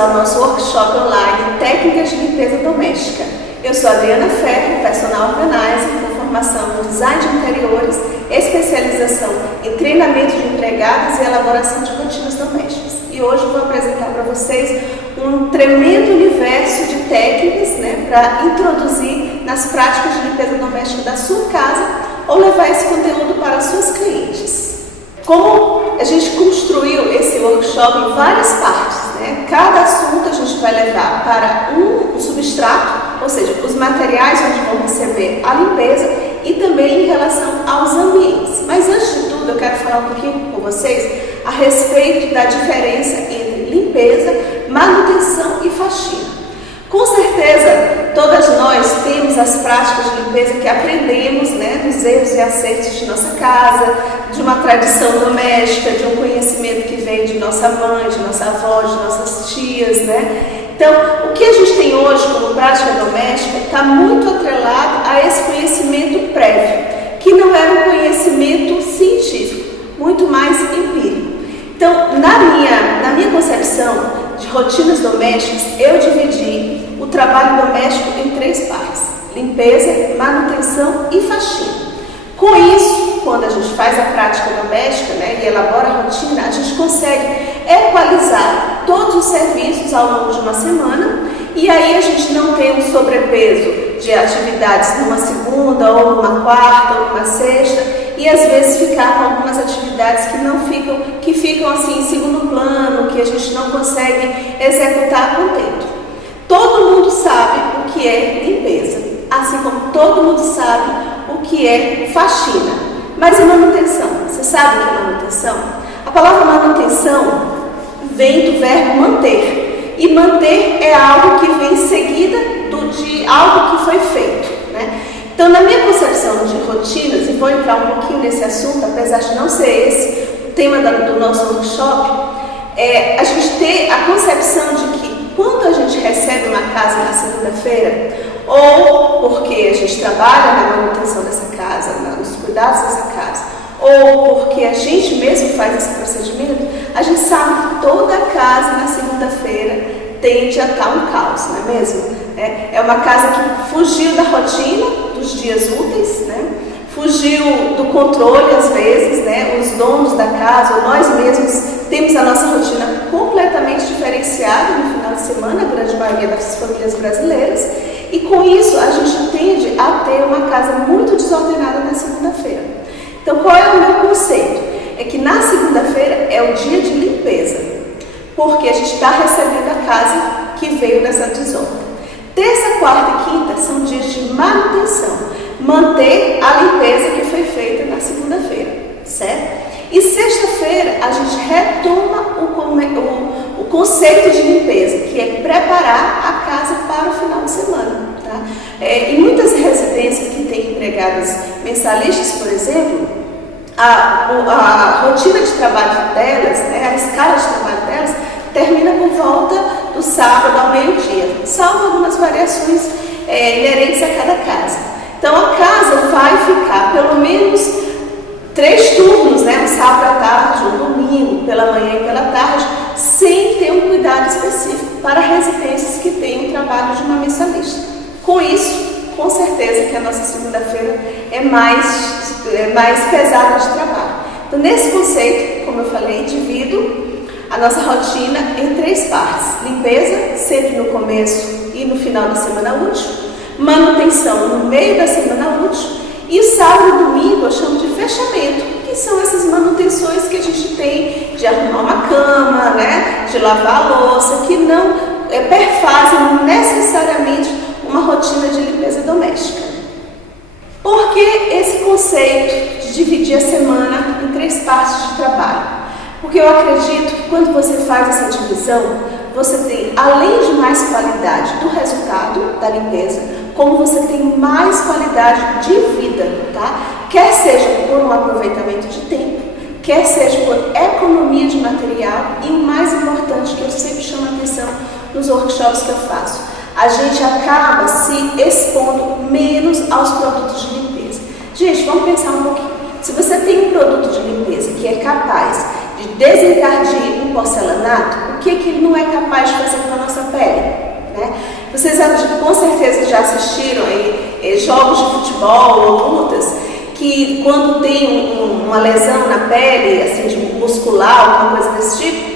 ao nosso workshop online Técnicas de Limpeza Doméstica. Eu sou Adriana Ferro, personal organizer, com formação em design de interiores, especialização em treinamento de empregadas e elaboração de rotinas domésticas. E hoje eu vou apresentar para vocês um tremendo universo de técnicas, para introduzir nas práticas de limpeza doméstica da sua casa ou levar esse conteúdo para suas clientes. Como a gente construiu esse workshop em várias partes, cada assunto a gente vai levar para um substrato, ou seja, os materiais onde vão receber a limpeza e também em relação aos ambientes. Mas antes de tudo, eu quero falar um pouquinho com vocês a respeito da diferença entre limpeza, manutenção e faxina. Com certeza, todas nós temos as práticas de limpeza que aprendemos, dos erros e acertos de nossa casa, de uma tradição doméstica, de um conhecimento que vem de nossa mãe, de nossa avó, de nossas tias, Então, o que a gente tem hoje como prática doméstica está muito atrelado a esse conhecimento prévio, que não era um conhecimento científico, muito mais empírico. Então, na minha concepção de rotinas domésticas, eu dividi o trabalho doméstico em 3 partes: limpeza, manutenção e faxina. Com isso, quando a gente faz a prática doméstica e elabora a rotina, a gente consegue equalizar todos os serviços ao longo de uma semana e aí a gente não tem um sobrepeso de atividades numa segunda, ou numa quarta, ou numa sexta, e às vezes ficar com algumas atividades que ficam assim em segundo plano, que a gente não consegue executar com tempo. Todo mundo sabe o que é limpeza, assim como todo mundo sabe o que é faxina. Mas e manutenção? Você sabe o que é manutenção? A palavra manutenção vem do verbo manter. E manter é algo que vem em seguida de algo que foi feito, Então, na minha concepção de rotinas, e vou entrar um pouquinho nesse assunto, apesar de não ser esse o tema do nosso workshop, a gente ter a concepção de que quando a gente recebe uma casa na segunda-feira, ou porque a gente trabalha na manutenção dessa casa, nos cuidados dessa casa, ou porque a gente mesmo faz esse procedimento, a gente sabe que toda casa na segunda-feira tende a estar um caos, não é mesmo? É uma casa que fugiu da rotina dos dias úteis, fugiu do controle às vezes, os donos da casa, ou nós mesmos temos a nossa rotina completamente diferenciada no final de semana, a grande maioria das famílias brasileiras, e com isso a gente tende a ter uma casa muito desordenada na segunda-feira. Então, qual é o meu conceito? É que na segunda-feira é o dia de limpeza, porque a gente está recebendo a casa que veio dessa desordem. Terça, quarta e quinta são dias de manutenção, manter a limpeza que foi feita na segunda-feira, certo? E sexta-feira a gente retoma o conceito de limpeza, que é preparar a casa para o final de semana, Em muitas residências que têm empregadas mensalistas, por exemplo, a rotina de trabalho delas, a escala de trabalho delas, termina por volta do sábado ao meio-dia, salvo algumas variações inerentes a cada casa. Então a casa vai ficar pelo menos 3 turnos, um sábado à tarde, um domingo, pela manhã e pela tarde, sem ter um cuidado específico para residências que têm um trabalho de uma mensalista. Com isso, com certeza que a nossa segunda-feira é mais pesada de trabalho. Então, nesse conceito, como eu falei, divido a nossa rotina em 3 partes: limpeza, sempre no começo e no final da semana útil, manutenção no meio da semana útil, e o sábado e domingo eu chamo de fechamento, que são essas manutenções que a gente tem de arrumar uma cama, de lavar a louça, que não perfazem necessariamente uma rotina de limpeza doméstica. Por que esse conceito de dividir a semana em 3 partes de trabalho? Porque eu acredito que quando você faz essa divisão, você tem, além de mais qualidade do resultado da limpeza, como você tem mais qualidade de vida, Quer seja por um aproveitamento de tempo, quer seja por economia de material, e o mais importante, que eu sempre chamo a atenção nos workshops que eu faço, a gente acaba se expondo menos aos produtos de limpeza. Gente, vamos pensar um pouquinho. Se você tem um produto de limpeza que é capaz de desencardir um porcelanato, o que ele não é capaz de fazer com a nossa pele, né? Vocês com certeza já assistiram aí, jogos de futebol ou lutas, que quando tem uma lesão na pele, assim, de muscular, alguma coisa desse tipo,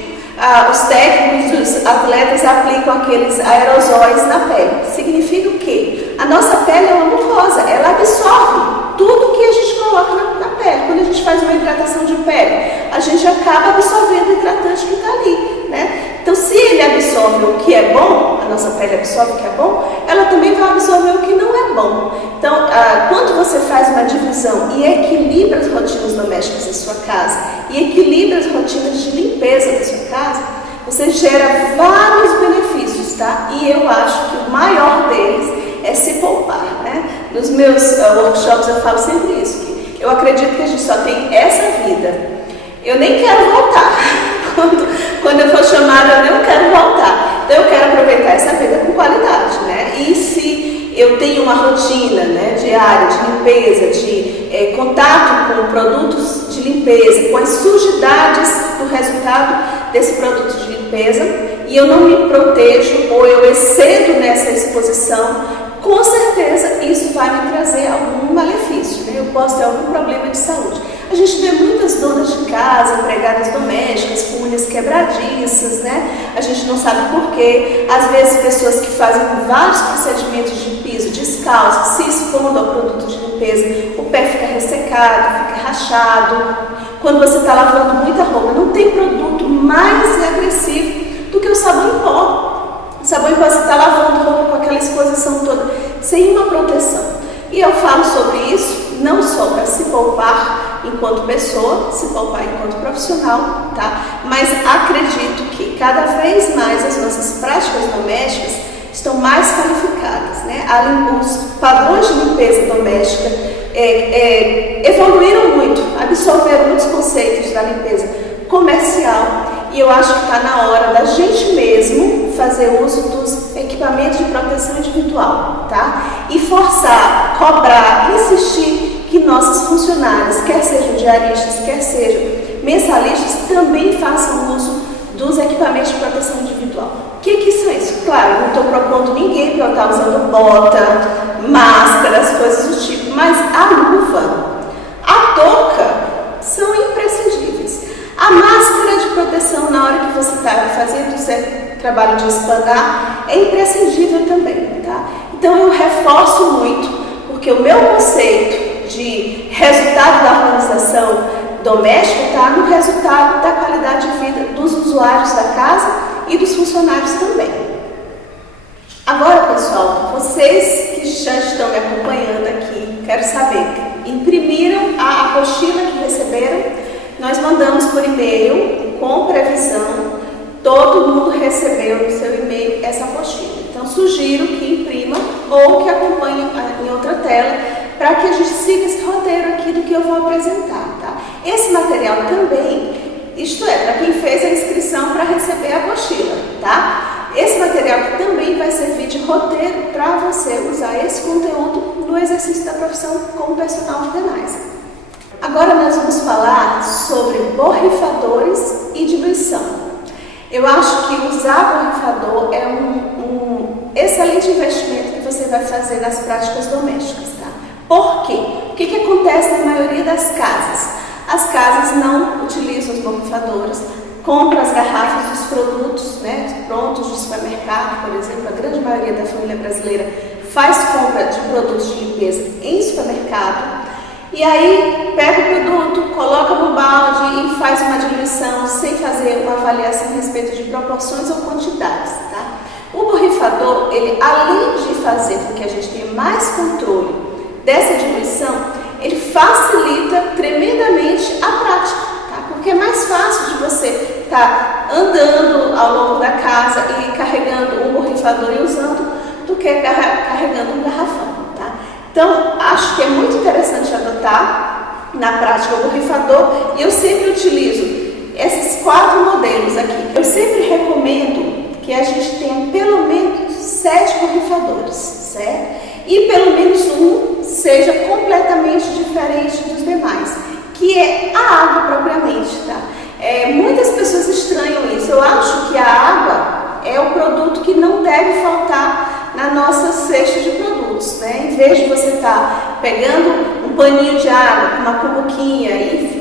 os técnicos dos atletas aplicam aqueles aerosóis na pele. Significa o quê? A nossa pele é uma mucosa, ela absorve tudo que a gente coloca na pele. Quando a gente faz uma hidratação de pele, a gente acaba absorvendo o hidratante que está ali, né? Então, se ele absorve o que é bom, a nossa pele absorve o que é bom, ela também vai absorver o que não é bom. Então, quando você faz uma divisão e equilibra as rotinas domésticas da sua casa e equilibra as rotinas de limpeza da sua casa, você gera vários benefícios, tá? E eu acho que o maior deles é se poupar, né? Nos meus workshops eu falo sempre isso, que eu acredito que a gente só tem essa vida. Eu nem quero voltar. Quando eu for chamada, eu não quero voltar. Então eu quero aproveitar essa vida com qualidade, né? E se eu tenho uma rotina, né, diária de limpeza, de contato com produtos de limpeza, com as sujidades do resultado desse produto de limpeza, e eu não me protejo ou eu excedo nessa exposição, com certeza isso vai me trazer algum malefício, né? Eu posso ter algum problema de saúde. A gente vê muitas donas de casa, empregadas domésticas, com unhas quebradiças, né? A gente não sabe porquê. Às vezes pessoas que fazem vários procedimentos de piso descalço, se expondo ao produto de limpeza, o pé fica ressecado, fica rachado. Quando você está lavando muita roupa, não tem produto mais agressivo do que o sabão em pó. O sabão em pó, você está lavando roupa com aquela exposição toda, sem uma proteção. E eu falo sobre isso não só para se poupar enquanto pessoa, se poupar enquanto profissional, tá? Mas acredito que cada vez mais as nossas práticas domésticas estão mais qualificadas, né? Os padrões de limpeza doméstica evoluíram muito, absorveram muitos conceitos da limpeza comercial, e eu acho que está na hora da gente mesmo fazer uso dos equipamentos de proteção individual, tá? E forçar, cobrar, insistir que nossos funcionários, quer sejam diaristas, quer sejam mensalistas, também façam uso dos equipamentos de proteção individual. O que são isso? Claro, não estou propondo ninguém para eu estar usando bota, máscaras, coisas do tipo, mas a luva, a touca são imprescindíveis. A máscara de proteção na hora que você está fazendo o seu trabalho de espanar é imprescindível também, tá? Então eu reforço muito, porque o meu conceito de resultado da harmonização doméstica está no resultado da qualidade de vida dos usuários da casa e dos funcionários também. Agora, pessoal, vocês que já estão me acompanhando aqui, quero saber, imprimiram a apostila que receberam? Nós mandamos por e-mail com previsão, todo mundo recebeu no seu e-mail essa apostila. Então, sugiro que imprima ou que acompanhe em outra tela para que a gente siga esse roteiro aqui do que eu vou apresentar, tá? Esse material também, isto é, para quem fez a inscrição para receber a apostila, tá? Esse material também vai servir de roteiro para você usar esse conteúdo no exercício da profissão como personal organizer. Agora nós vamos falar sobre borrifadores e diluição. Eu acho que usar borrifador é um excelente investimento que você vai fazer nas práticas domésticas, tá? Por quê? O que acontece na maioria das casas? As casas não utilizam os borrifadores, compram as garrafas dos produtos, né, prontos do supermercado, por exemplo. A grande maioria da família brasileira faz compra de produtos de limpeza em supermercado. E aí pega o produto, coloca no balde e faz uma diluição sem fazer uma avaliação a respeito de proporções ou quantidades, tá? O borrifador, ele além de fazer com que a gente tenha mais controle dessa diluição, ele facilita tremendamente a prática, tá? Porque é mais fácil de você estar andando ao longo da casa e carregando um borrifador e usando do que carregando um garrafão. Então, acho que é muito interessante adotar na prática o borrifador, e eu sempre utilizo esses 4 modelos aqui. Eu sempre recomendo que a gente tenha pelo menos 7 borrifadores, certo? E pelo menos um seja completamente diferente dos demais, que é a água propriamente, tá? Muitas pessoas estranham isso. deve faltar na nossa cesta de produtos, né? Em vez de você estar pegando um paninho de água, uma cumbuquinha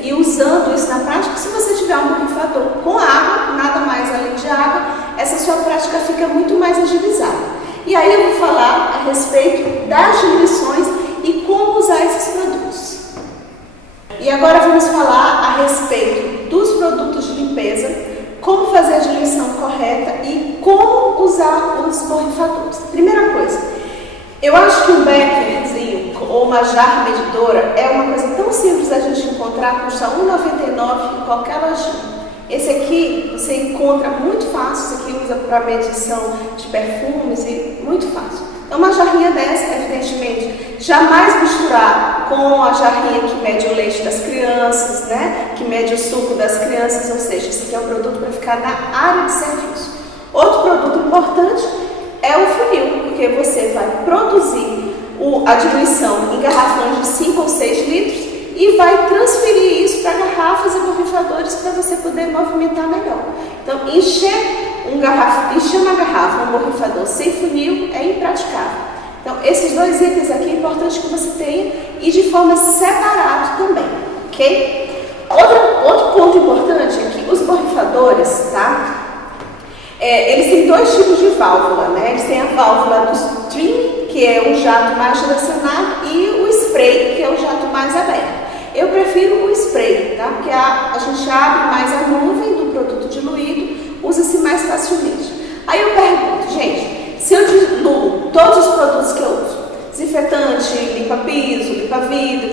e usando isso na prática, se você tiver um borrifador com água, nada mais além de água, essa sua prática fica muito mais agilizada. E aí eu vou falar a respeito das diluições e como usar esses produtos. E agora vamos falar a respeito dos produtos de limpeza, como fazer a diluição correta e como usar os borrifadores. Primeira coisa, eu acho que um beckerzinho ou uma jarra medidora é uma coisa tão simples da gente encontrar, custa R$ 1,99 em qualquer lojinha. Esse aqui você encontra muito fácil, esse aqui usa para medição de perfumes e muito fácil. Então uma jarrinha dessa, evidentemente, jamais misturar com a jarrinha que mede o leite das crianças, né? Que mede o suco das crianças, ou seja, esse aqui é um produto para ficar na área de serviço. Outro produto importante é o funil, porque você vai produzir a diluição em garrafões de 5 ou 6 litros e vai transferir isso para garrafas e borrifadores para você poder movimentar melhor. Então, encher uma garrafa, um borrifador sem funil é impraticável. Então, esses dois itens aqui é importante que você tenha e de forma separada também, ok? Outro ponto importante é que os borrifadores, tá? Eles têm dois tipos de válvula, né? Eles têm a válvula do stream, que é o jato mais direcionado, e o spray, que é o jato mais aberto. Eu prefiro o spray, tá? Porque a gente abre mais a nuvem do produto diluído, usa-se mais facilmente. Aí eu pergunto, gente, se eu diluo todos os produtos que eu uso, desinfetante, limpa-piso, limpa-vidro,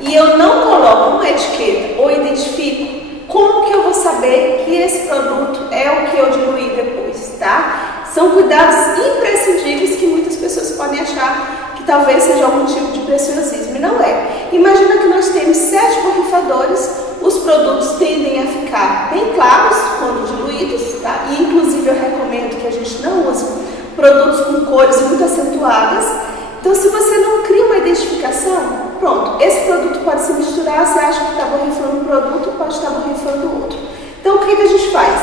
e eu não coloco uma etiqueta ou identifico, como que eu vou saber que esse produto é o que eu diluí depois, tá? São cuidados imprescindíveis que muitas pessoas podem achar que talvez seja algum tipo de preciosismo, e não é. Imagina que nós temos 7 borrifadores, os produtos tendem a ficar bem claros quando diluídos, tá? E inclusive eu recomendo que a gente não use produtos com cores muito acentuadas. Então, se você não cria uma identificação, pronto, esse produto pode se misturar, você acha que está borrifando um produto, pode estar borrifando outro. Então, o que a gente faz?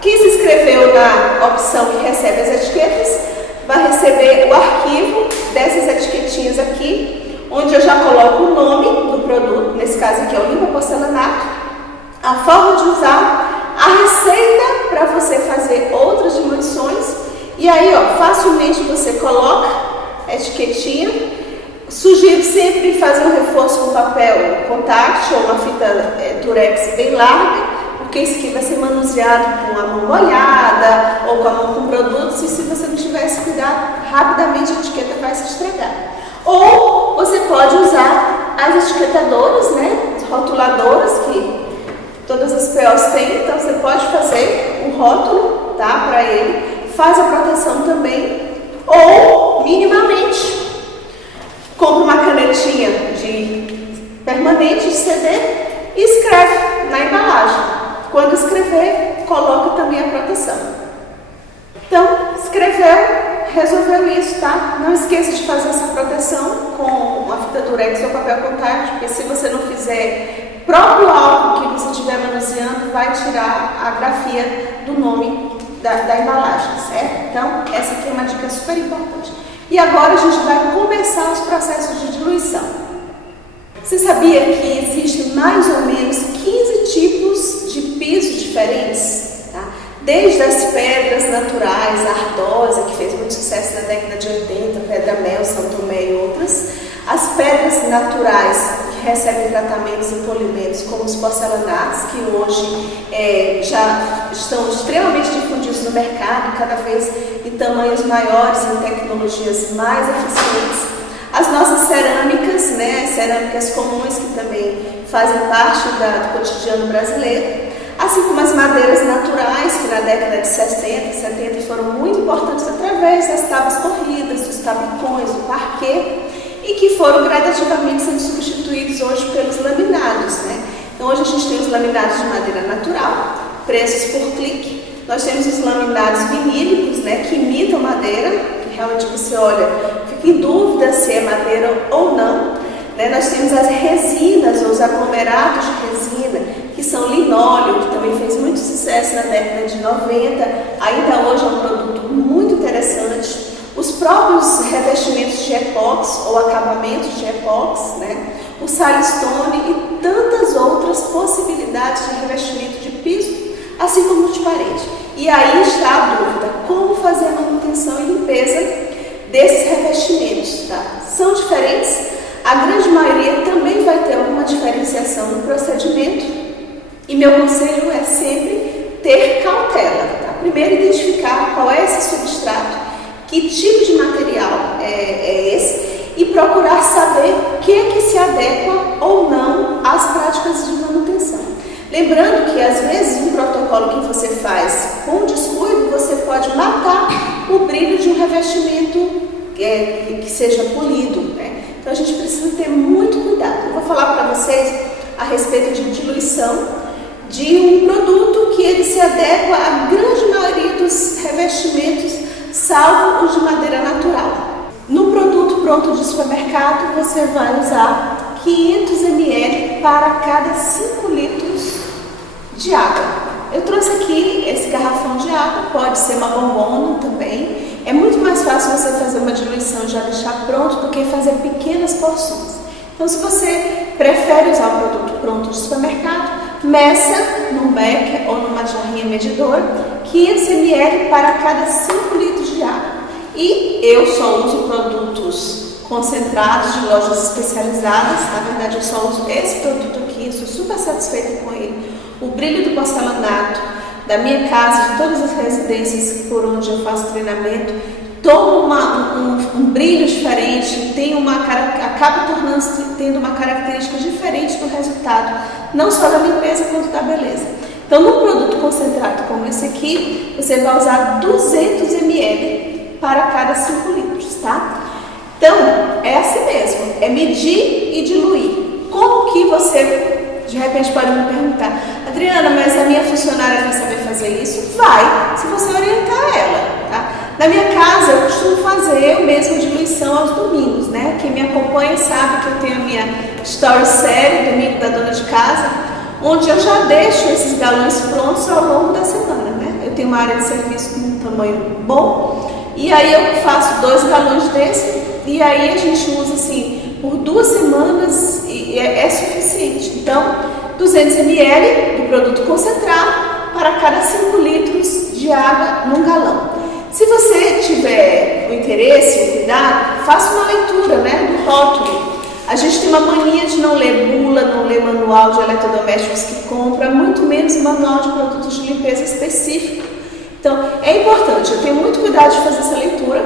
Quem se inscreveu na opção que recebe as etiquetas, vai receber o arquivo dessas etiquetinhas aqui, onde eu já coloco o nome do produto, nesse caso aqui é o limpa porcelanato, a forma de usar, a receita para você fazer outras diluições, e aí, ó, facilmente você coloca a etiquetinha. Sugiro sempre fazer um reforço com papel contact ou uma fita durex bem larga, porque isso aqui vai ser manuseado com a mão molhada ou com a mão com produtos, e se você não tiver esse cuidado, rapidamente a etiqueta vai se estragar. Ou você pode usar as etiquetadoras, né, as rotuladoras que todas as POs têm, então você pode fazer um rótulo, tá, para ele, faz a proteção também, ou minimamente compra uma canetinha de permanente de CD e escreve na embalagem. Quando escrever, coloca também a proteção. Então, escreveu, resolveu isso, tá? Não esqueça de fazer essa proteção com uma fita durex ou papel contact, porque se você não fizer, próprio álcool que você estiver manuseando vai tirar a grafia do nome da embalagem, certo? Então, essa aqui é uma dica super importante. E agora a gente vai começar os processos de diluição. Você sabia que existem mais ou menos 15 tipos de pisos diferentes? Tá? Desde as pedras naturais, a ardosa, que fez muito sucesso na década de 80, pedra mel, São Tomé e outras, as pedras naturais que recebem tratamentos em polimeros, como os porcelanatos, que hoje já estão extremamente difundidos no mercado, cada vez em tamanhos maiores, em tecnologias mais eficientes. As nossas cerâmicas, né, as cerâmicas comuns, que também fazem parte do cotidiano brasileiro, assim como as madeiras naturais, que na década de 60 e 70 foram muito importantes através das tábuas corridas, dos tabicões, do parquet, e que foram gradativamente sendo substituídos hoje pelos laminados, né? Então hoje a gente tem os laminados de madeira natural, preços por clique. Nós temos os laminados vinílicos, né, que imitam madeira, que realmente você olha, fica em dúvida se é madeira ou não. Né? Nós temos as resinas, ou os aglomerados de resina, que são linóleo, que também fez muito sucesso na década de 90, ainda hoje é um produto muito próprios revestimentos de epóxi ou acabamentos de epóxi, né? O silestone e tantas outras possibilidades de revestimento de piso, assim como de parede. E aí está a dúvida, como fazer a manutenção e limpeza desses revestimentos, tá? São diferentes, a grande maioria também vai ter alguma diferenciação no procedimento e meu conselho é sempre ter cautela, tá? Primeiro identificar qual é esse substrato, que tipo de material é esse e procurar saber o que se adequa ou não às práticas de manutenção. Lembrando que às vezes um protocolo que você faz com descuido, você pode matar o brilho de um revestimento que seja polido, né? Então a gente precisa ter muito cuidado. Eu vou falar para vocês a respeito de diluição de um produto que ele se adequa à grande maioria dos revestimentos, salvo os de madeira natural. No produto pronto de supermercado, você vai usar 500 ml para cada 5 litros de água. Eu trouxe aqui esse garrafão de água, pode ser uma bombona também. É muito mais fácil você fazer uma diluição e já deixar pronto do que fazer pequenas porções. Então, se você prefere usar o produto pronto de supermercado, meça num becker ou numa jarrinha medidora 500 ml para cada 5 litros de água. E eu só uso produtos concentrados de lojas especializadas. Na verdade, eu só uso esse produto aqui, eu sou super satisfeita com ele. O brilho do porcelanato da minha casa, de todas as residências por onde eu faço treinamento, toma um brilho diferente, acaba tendo uma característica diferente do resultado, não só da limpeza quanto da beleza. Então, no produto concentrado como esse aqui, você vai usar 200 ml para cada 5 litros, tá? Então, é assim mesmo, é medir e diluir. Como que você, de repente, pode me perguntar, Adriana, mas a minha funcionária vai saber fazer isso? Vai, se você orientar ela, tá? Na minha casa, eu costumo fazer eu mesma diluição aos domingos, né? Quem me acompanha sabe que eu tenho a minha story série, Domingo da Dona de Casa, onde eu já deixo esses galões prontos ao longo da semana, né? Eu tenho uma área de serviço com um tamanho bom, e aí eu faço 2 galões desse, e aí a gente usa assim, por 2 semanas, e é suficiente. Então, 200 ml do produto concentrado para cada 5 litros de água num galão. Se você tiver o interesse, o cuidado, faça uma leitura, né, do rótulo. A gente tem uma mania de não ler bula, não ler manual de eletrodomésticos que compra, muito menos manual de produtos de limpeza específico. Então, é importante, eu tenho muito cuidado de fazer essa leitura.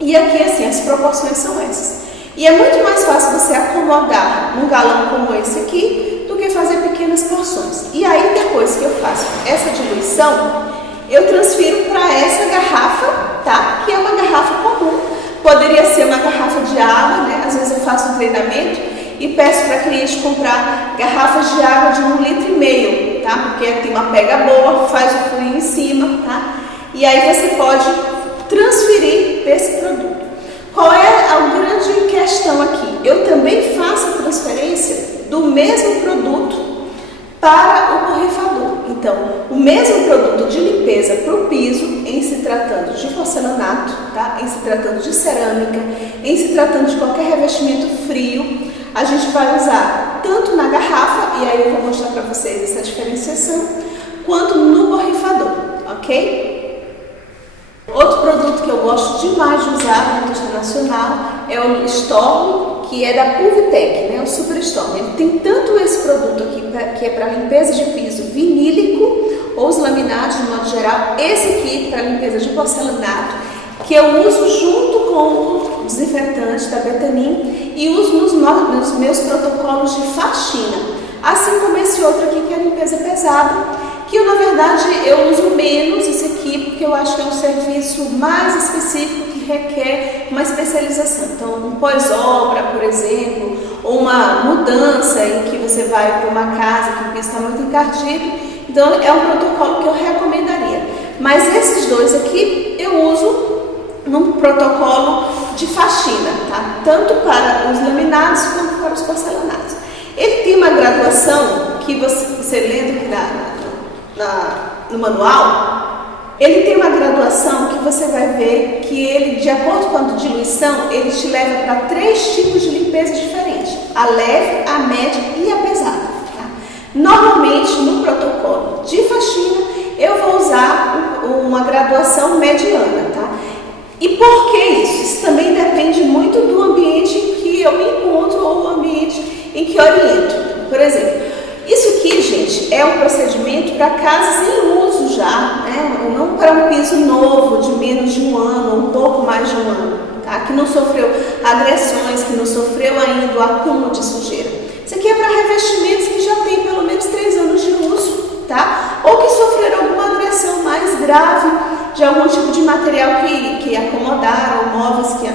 E aqui, assim, as proporções são essas. E é muito mais fácil você acomodar num galão como esse aqui do que fazer pequenas porções. E aí, depois que eu faço essa diluição, eu transfiro para essa garrafa, tá? Que é uma garrafa comum. Poderia ser uma garrafa de água, né? Às vezes eu faço um treinamento e peço para a cliente comprar garrafas de água de 1,5 litro, tá? Porque tem uma pega boa, faz o furinho em cima, tá? E aí você pode transferir desse produto. Qual é a grande questão aqui? Eu também faço a transferência do mesmo produto para o borrifador. Então, o mesmo produto de limpeza para o piso, em se tratando de porcelanato, tá? Em se tratando de cerâmica, em se tratando de qualquer revestimento frio, a gente vai usar tanto na garrafa, e aí eu vou mostrar para vocês essa diferenciação, quanto no borrifador, ok? Outro produto que eu gosto demais de usar na indústria nacional é o Storm, que é da Pulvitec, né? O Super Storm. Ele tem tanto esse produto aqui, que é para limpeza de piso vinílico, ou os laminados de modo geral, esse aqui para limpeza de porcelanato, que eu uso junto com o desinfetante da Betanin e uso nos meus protocolos de faxina, assim como esse outro aqui que é a limpeza pesada, que eu, na verdade, eu uso menos esse aqui porque eu acho que é um serviço mais específico que requer uma especialização. Então, um pós-obra, por exemplo, ou uma mudança em que você vai para uma casa que o piso está muito encardido, então é um protocolo que eu recomendaria. Mas esses dois aqui eu uso num protocolo de faxina, tá? Tanto para os laminados quanto para os porcelanatos. Ele tem uma graduação que você lendo aqui no manual, Ele tem uma graduação que você vai ver que ele, de acordo com a diluição, ele te leva para 3 tipos de limpeza diferentes: a leve, a média e a pesada. Tá? Normalmente, no protocolo de faxina, eu vou usar uma graduação mediana. Tá? E por que isso? Isso também depende muito do ambiente em que eu me encontro ou o ambiente em que oriento. Por exemplo, isso aqui, gente, é um procedimento para casas em uso já, né? Não para um piso novo de menos de 1 ano, ou um pouco mais de 1 ano, tá? Que não sofreu agressões, que não sofreu ainda o acúmulo de sujeira. Isso aqui é para revestimentos que já têm pelo menos 3 anos de uso, tá? Ou que sofreram alguma agressão mais grave de algum tipo de material que acomodaram, ou móveis que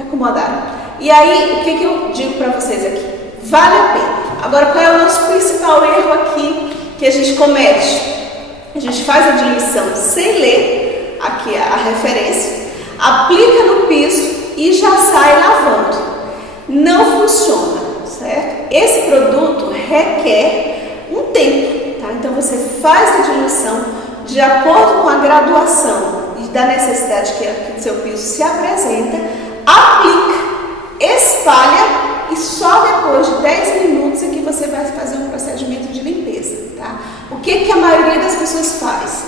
acomodaram. E aí, o que eu digo para vocês aqui? Vale a pena. Agora, qual é o nosso principal erro aqui que a gente comete? A gente faz a diluição sem ler aqui a referência, aplica no piso e já sai lavando. Não funciona, certo? Esse produto requer um tempo, tá? Então, você faz a diluição de acordo com a graduação e da necessidade que o seu piso se apresenta, aplica, espalha e só depois de 10 minutos é que você vai fazer um procedimento de limpeza, tá? O que a maioria das pessoas faz?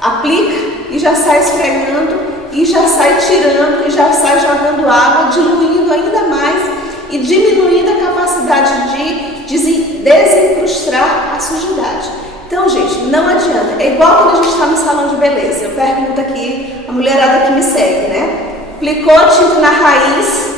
Aplica e já sai esfregando, e já sai tirando, e já sai jogando água, diluindo ainda mais e diminuindo a capacidade de desencrustar a sujidade. Então, gente, não adianta. É igual quando a gente está no salão de beleza. Eu pergunto aqui, a mulherada que me segue, né? Aplicou tinta na raiz,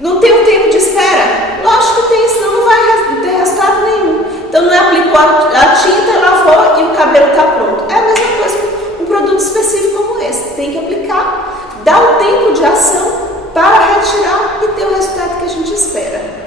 não tem um tempo de espera? Lógico que tem, senão não vai ter resultado nenhum. Então, não é aplicou a tinta, lavou e o cabelo está pronto. É a mesma coisa com um produto específico como esse. Tem que aplicar, dar o tempo de ação para retirar e ter o resultado que a gente espera.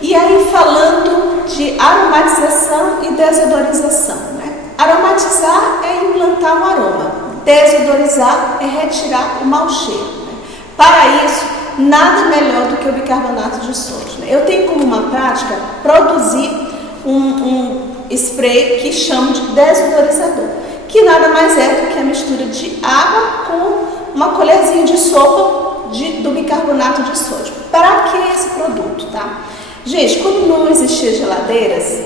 E aí, falando de aromatização e desodorização, né? Aromatizar é implantar um aroma. Desodorizar é retirar o mau cheiro. Né? Para isso, nada melhor do que o bicarbonato de sódio. Né? Eu tenho como uma prática produzir um spray que chamo de desodorizador, que nada mais é do que a mistura de água com uma colherzinha de sopa do bicarbonato de sódio. Para que esse produto, tá? Gente, quando não existiam geladeiras,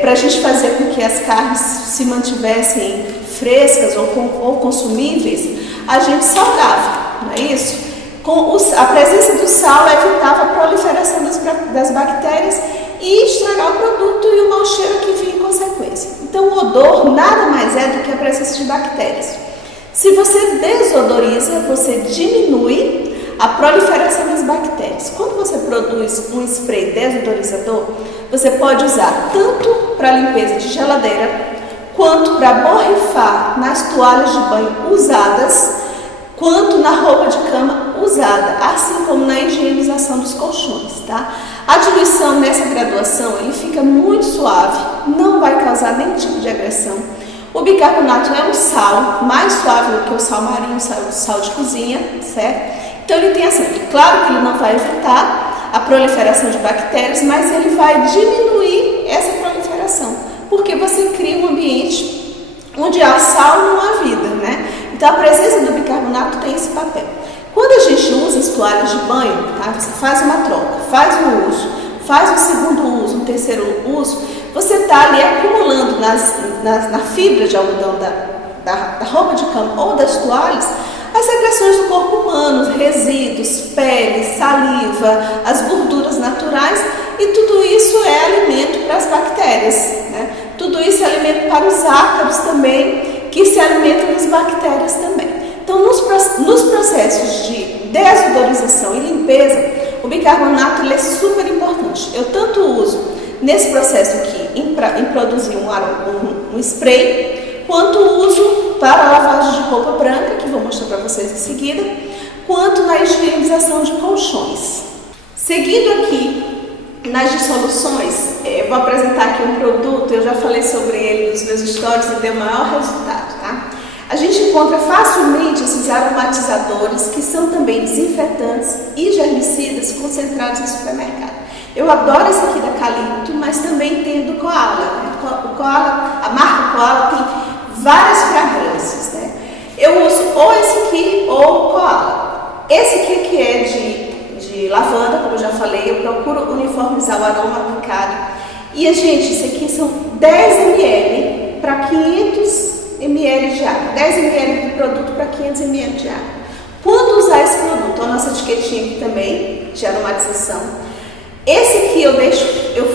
para a gente fazer com que as carnes se mantivessem frescas ou consumíveis, a gente salgava, não é isso? A presença do sal evitava a proliferação das bactérias e estragar o produto e o mau cheiro que vinha em consequência. Então, o odor nada mais é do que a presença de bactérias. Se você desodoriza, você diminui a proliferação das bactérias. Quando você produz um spray desodorizador, você pode usar tanto para limpeza de geladeira, quanto para borrifar nas toalhas de banho usadas, quanto na roupa de cama usada, assim como na higienização dos colchões, tá? A diluição nessa graduação, ele fica muito suave, não vai causar nenhum tipo de agressão. O bicarbonato é um sal mais suave do que o sal marinho, o sal de cozinha, certo? Então ele tem ação. Claro que ele não vai evitar a proliferação de bactérias, mas ele vai diminuir essa proliferação, porque você cria um ambiente onde há sal não há vida, né? Então a presença do bicarbonato tem esse papel. Quando a gente usa as toalhas de banho, tá? Você faz uma troca, faz um uso, faz um segundo uso, um terceiro uso, você está ali acumulando na fibra de algodão da roupa de cama ou das toalhas as secreções do corpo humano, resíduos, pele, saliva, as gorduras naturais, e tudo isso é alimento para as bactérias, né? Tudo isso é alimento para os ácaros também, que se alimentam das bactérias também. Então, nos processos de desodorização e limpeza, o bicarbonato ele é super importante. Eu tanto uso nesse processo aqui em produzir um spray, quanto uso para lavagem de roupa branca, que vou mostrar para vocês em seguida, quanto na higienização de colchões. Seguindo aqui nas dissoluções, vou apresentar aqui um produto, eu já falei sobre ele nos meus stories e deu maior resultado, tá? A gente encontra facilmente esses aromatizadores, que são também desinfetantes e germicidas concentrados em supermercado. Eu adoro esse aqui da Calipto, mas também tem do Koala. Né? O Koala, a marca Koala tem várias fragrâncias. Eu uso ou esse aqui ou o Koala. Esse aqui que é de lavanda, como eu já falei, eu procuro uniformizar o aroma aplicado. E, gente, isso aqui são 10 ml para 500 ml de água. 10 ml de produto para 500 ml de água. Quando usar esse produto, a nossa etiquetinha aqui também, de aromatização. Esse aqui eu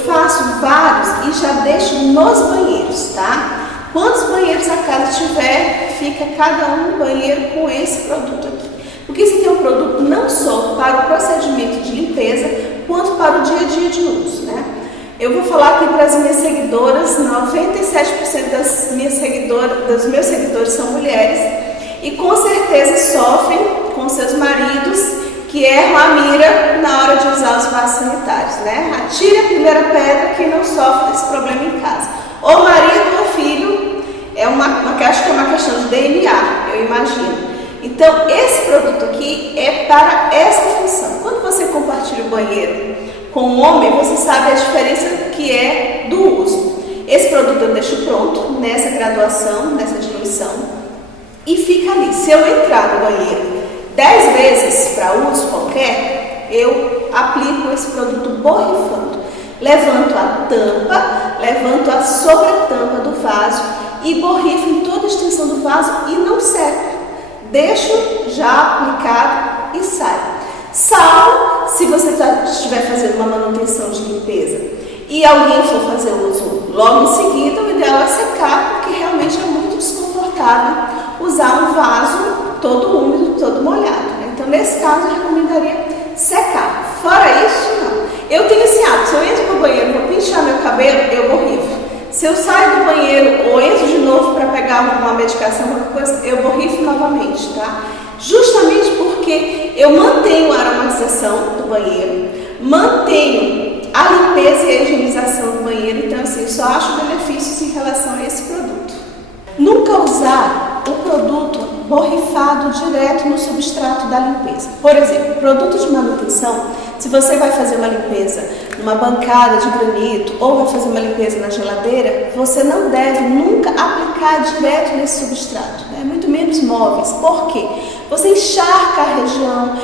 faço vários e já deixo nos banheiros, tá? Quantos banheiros a casa tiver, fica cada um banheiro com esse produto aqui. Porque esse aqui é um produto não só para o procedimento de limpeza, quanto para o dia a dia de uso, né? Eu vou falar aqui para as minhas seguidoras, 97% dos meus seguidores são mulheres e com certeza sofrem com seus maridos que erram a mira na hora de usar os vasos sanitários, né? Atire a primeira pedra quem não sofre desse problema em casa. Ou marido ou filho, acho que é uma questão de DNA, eu imagino. Então, esse produto aqui é para essa função. Quando você compartilha o banheiro com um homem, você sabe a diferença que é do uso. Esse produto eu deixo pronto nessa graduação, nessa diluição, e fica ali. Se eu entrar no banheiro 10 vezes para uso qualquer, eu aplico esse produto borrifando. Levanto a tampa, levanto a sobretampa do vaso e borrifo em toda a extensão do vaso e não seco. Deixo já aplicado e saio. Salvo se você estiver fazendo uma manutenção de limpeza e alguém for fazer uso logo em seguida, o ideal é secar, porque realmente é muito desconfortável usar um vaso todo úmido, todo molhado, né? Então, nesse caso, eu recomendaria secar. Fora isso, não. Eu tenho esse hábito, se eu entro no banheiro e vou pinchar meu cabelo, eu borrifo. Se eu saio do banheiro ou entro de novo para pegar uma medicação, alguma coisa, eu borrifo novamente, tá? Justamente porque eu mantenho a aromatização do banheiro, mantenho a limpeza e a higienização do banheiro, então assim, eu só acho benefícios em relação a esse produto. Nunca usar o produto borrifado direto no substrato da limpeza. Por exemplo, produto de manutenção, se você vai fazer uma limpeza numa bancada de granito ou vai fazer uma limpeza na geladeira, você não deve nunca aplicar direto nesse substrato, né? Muito menos móveis. Por quê? Você encharca a região,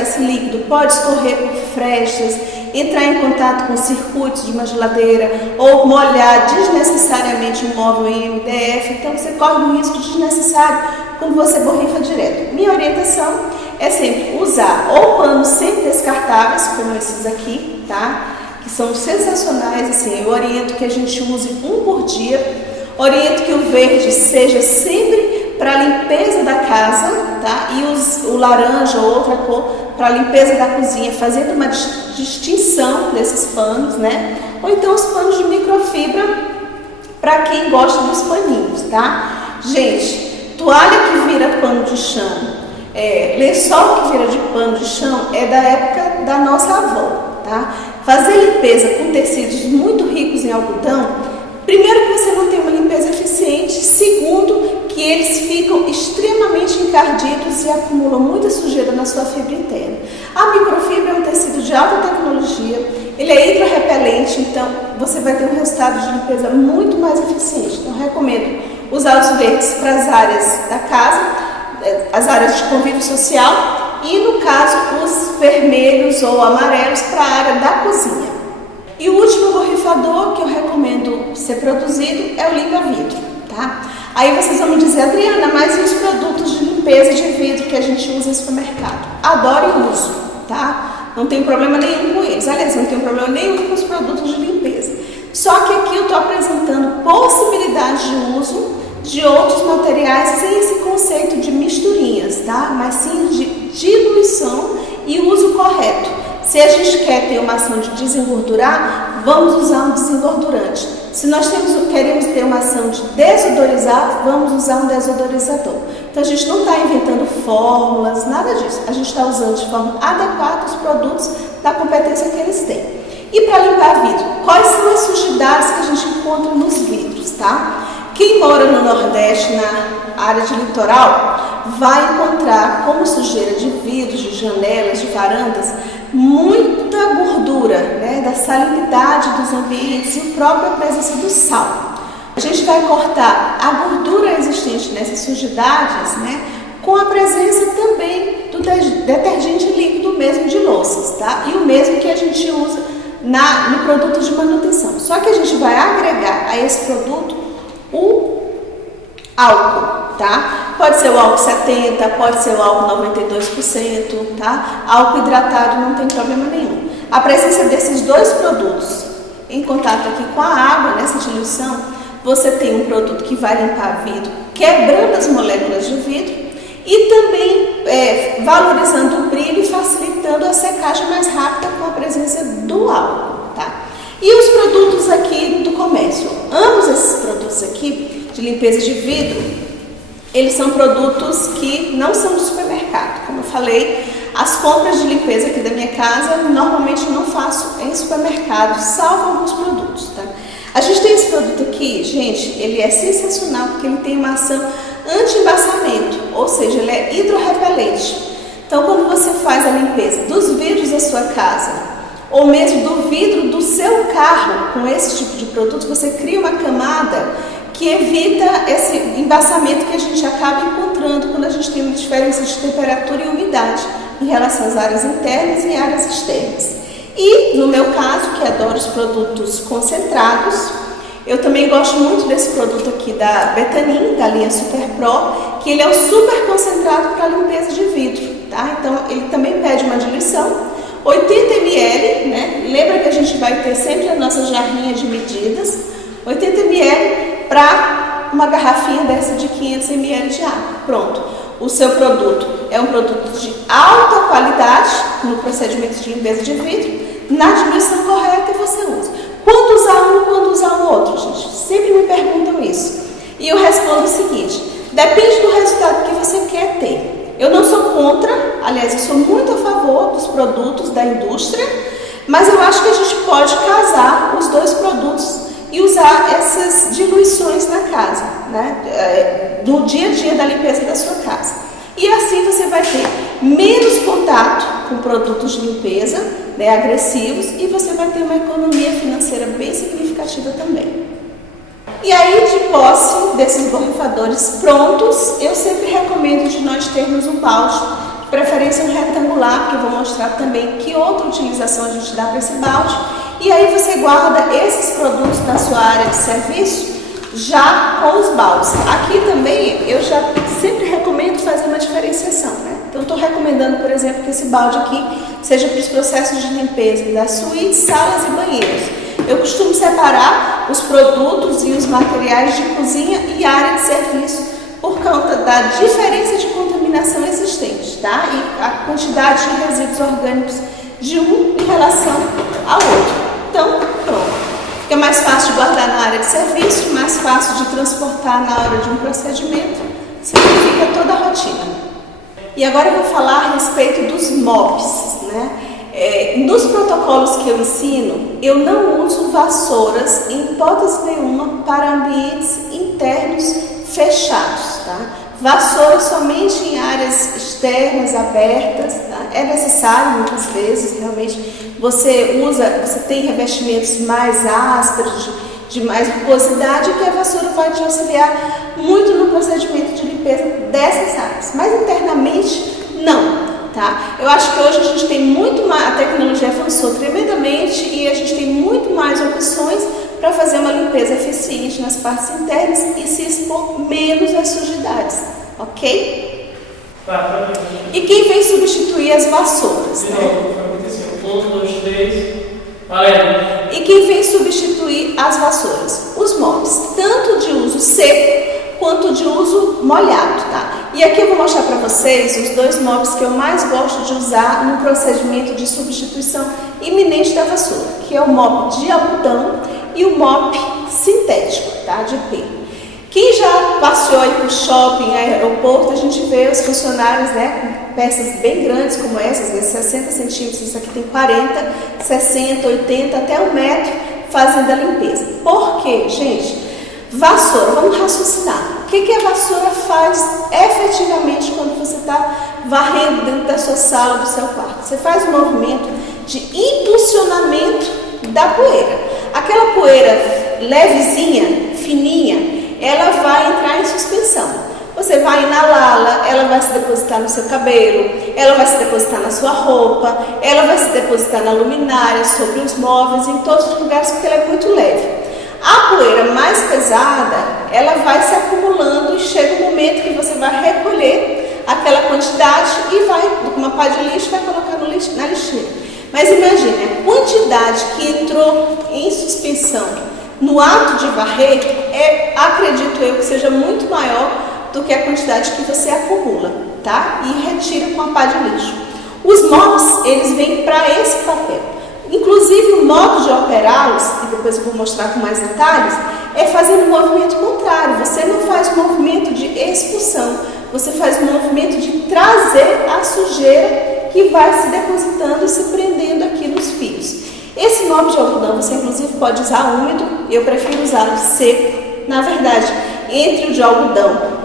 esse líquido pode escorrer por frestas, entrar em contato com circuitos de uma geladeira ou molhar desnecessariamente um móvel em MDF, então você corre um risco desnecessário quando você borrifa direto. Minha orientação é sempre usar ou panos sempre descartáveis, como esses aqui, tá? Que são sensacionais, assim, eu oriento que a gente use um por dia, oriento que o verde seja sempre para limpeza da casa, tá? E o laranja ou outra cor para limpeza da cozinha, fazendo uma distinção desses panos, né? Ou então os panos de microfibra para quem gosta dos paninhos, tá? Gente, toalha que vira pano de chão, lençol que vira de pano de chão é da época da nossa avó, tá? Fazer limpeza com tecidos muito ricos em algodão, primeiro que você não tem uma limpeza eficiente, segundo que eles ficam extremamente encardidos e acumulam muita sujeira na sua fibra interna. A microfibra é um tecido de alta tecnologia, ele é hidrorrepelente, então você vai ter um resultado de limpeza muito mais eficiente. Então, recomendo usar os verdes para as áreas da casa, as áreas de convívio social e, no caso, os vermelhos ou amarelos para a área da cozinha. E o último borrifador que eu recomendo ser produzido é o limpa-vidro, tá? Aí vocês vão me dizer, Adriana, mas e os produtos de limpeza de vidro que a gente usa no supermercado? Adoro e uso, tá? Não tem problema nenhum com eles. Aliás, não tem problema nenhum com os produtos de limpeza. Só que aqui eu estou apresentando possibilidades de uso de outros materiais sem esse conceito de misturinhas, tá? Mas sim de diluição e uso correto. Se a gente quer ter uma ação de desengordurar, vamos usar um desengordurante. Se nós queremos ter uma ação de desodorizar, vamos usar um desodorizador. Então a gente não está inventando fórmulas, nada disso. A gente está usando de forma adequada os produtos da competência que eles têm. E para limpar vidro, quais são as sujidades que a gente encontra nos vidros, tá? Quem mora no Nordeste, na área de litoral, vai encontrar como sujeira de vidros, de janelas, de varandas, muita gordura, né, da salinidade dos ambientes e a própria presença do sal. A gente vai cortar a gordura existente nessas sujidades, né, com a presença também do detergente líquido mesmo de louças, tá? E o mesmo que a gente usa no produto de manutenção. Só que a gente vai agregar a esse produto o álcool, tá? Pode ser o álcool 70, pode ser o álcool 92%, tá? Álcool hidratado não tem problema nenhum. A presença desses dois produtos em contato aqui com a água, nessa diluição, você tem um produto que vai limpar vidro, quebrando as moléculas de vidro e também valorizando o brilho e facilitando a secagem mais rápida com a presença do álcool, tá? E os produtos aqui do comércio, ambos esses produtos aqui de limpeza de vidro, eles são produtos que não são do supermercado. Como eu falei, as compras de limpeza aqui da minha casa, normalmente eu não faço em supermercado, salvo alguns produtos, tá? A gente tem esse produto aqui, gente, ele é sensacional porque ele tem uma ação anti-embaçamento, ou seja, ele é hidrorrepelente. Então, quando você faz a limpeza dos vidros da sua casa, ou mesmo do vidro do seu carro, com esse tipo de produto, você cria uma camada que evita esse embaçamento que a gente acaba encontrando quando a gente tem uma diferença de temperatura e umidade em relação às áreas internas e áreas externas. E no meu caso, que adoro os produtos concentrados, eu também gosto muito desse produto aqui da Betanin, da linha Super Pro, que ele é o super concentrado para limpeza de vidro, tá? Então ele também pede uma diluição, 80 ml, né? Lembra que a gente vai ter sempre a nossa jarrinha de medidas, 80 ml para uma garrafinha dessa de 500 ml de água. Pronto. O seu produto é um produto de alta qualidade no procedimento de limpeza de vidro, na diluição correta você usa. Quando usar um, quando usar o outro, gente? Sempre me perguntam isso. E eu respondo o seguinte: depende do resultado que você quer ter. Eu não sou contra, aliás, eu sou muito a favor dos produtos da indústria, mas eu acho que a gente pode casar os dois produtos e usar essas diluições na casa, né? No dia a dia da limpeza da sua casa. E assim você vai ter menos contato com produtos de limpeza, né, agressivos, e você vai ter uma economia financeira bem significativa também. E aí, de posse desses borrifadores prontos, eu sempre recomendo de nós termos um balde, de preferência um retangular, porque eu vou mostrar também que outra utilização a gente dá para esse balde. E aí você guarda esses produtos na sua área de serviço já com os baldes. Aqui também eu já sempre recomendo fazer uma diferenciação, né? Então estou recomendando, por exemplo, que esse balde aqui seja para os processos de limpeza das suítes, salas e banheiros. Eu costumo separar os produtos e os materiais de cozinha e área de serviço por conta da diferença de contaminação existente, tá? E a quantidade de resíduos orgânicos de um em relação ao outro. Então, pronto. Fica mais fácil de guardar na área de serviço, mais fácil de transportar na hora de um procedimento, simplifica toda a rotina. E agora eu vou falar a respeito dos mops, né? Nos protocolos que eu ensino, eu não uso vassouras em hipótese nenhuma para ambientes internos fechados, tá? Vassoura somente em áreas externas, abertas, tá? É necessário muitas vezes, realmente, você tem revestimentos mais ásperos, de mais rugosidade, que a vassoura vai te auxiliar muito no procedimento de limpeza dessas áreas, mas internamente não, tá? Eu acho que hoje a gente tem muito mais, a tecnologia avançou tremendamente e a gente tem muito mais opções para fazer uma limpeza eficiente nas partes internas e se expor menos às sujidades, ok? Tá. E quem vem substituir as vassouras? De novo, foi muito assim, 1, 2, 3, valendo. E quem vem substituir as vassouras? Os mops, tanto de uso seco quanto de uso molhado, tá? E aqui eu vou mostrar para vocês os dois mops que eu mais gosto de usar no procedimento de substituição iminente da vassoura, que é o mop de algodão e o mop sintético, tá? De pelo. Quem já passeou aí por shopping, aeroporto, a gente vê os funcionários, né, com peças bem grandes como essas, às vezes 60 centímetros, isso aqui tem 40, 60, 80, até 1 metro, fazendo a limpeza. Por quê, gente? Vassoura, vamos raciocinar. O que a vassoura faz efetivamente quando você está varrendo dentro da sua sala, do seu quarto? Você faz um movimento de impulsionamento da poeira. Aquela poeira levezinha fininha, ela vai entrar em suspensão. Você vai inalá-la, ela vai se depositar no seu cabelo, ela vai se depositar na sua roupa, ela vai se depositar na luminária, sobre os móveis, em todos os lugares, porque ela é muito leve. A poeira mais pesada, ela vai se acumulando e chega um momento que você vai recolher aquela quantidade e vai, com uma pá de lixo, vai colocar no lixo, na lixeira. Mas imagine, a quantidade que entrou em suspensão no ato de varrer, acredito eu, que seja muito maior do que a quantidade que você acumula, tá? E retira com a pá de lixo. Os mops, eles vêm para esse papel. Inclusive, o modo de operá-los, e depois eu vou mostrar com mais detalhes, é fazendo um movimento contrário. Você não faz um movimento de expulsão, você faz um movimento de trazer a sujeira que vai se depositando e se prendendo aqui nos fios. Esse mop de algodão, você inclusive pode usar úmido, eu prefiro usá-lo seco. Na verdade, entre o de algodão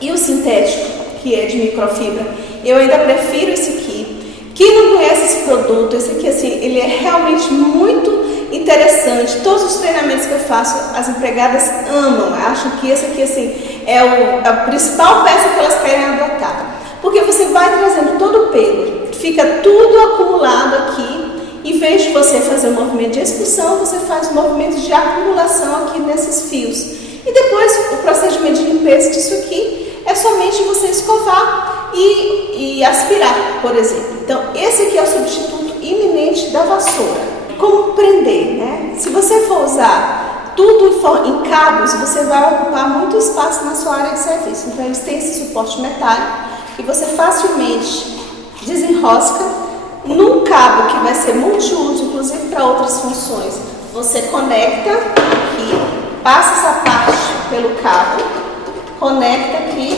e o sintético, que é de microfibra, eu ainda prefiro esse aqui. Quem não conhece esse produto, esse aqui assim, ele é realmente muito interessante. Todos os treinamentos que eu faço, as empregadas amam, acham que esse aqui assim, é a principal peça que elas querem adotar. Porque você vai trazendo todo o pelo, fica tudo acumulado aqui. Em vez de você fazer um movimento de expulsão, você faz um movimento de acumulação aqui nesses fios. E depois, o procedimento de limpeza disso aqui é somente você escovar e aspirar, por exemplo. Então, esse aqui é o substituto iminente da vassoura. Como prender, né? Se você for usar tudo em cabos, você vai ocupar muito espaço na sua área de serviço. Então, eles têm esse suporte metálico que você facilmente desenrosca num cabo que vai ser multiuso, inclusive para outras funções. Você conecta aqui, passa essa parte pelo cabo, conecta aqui,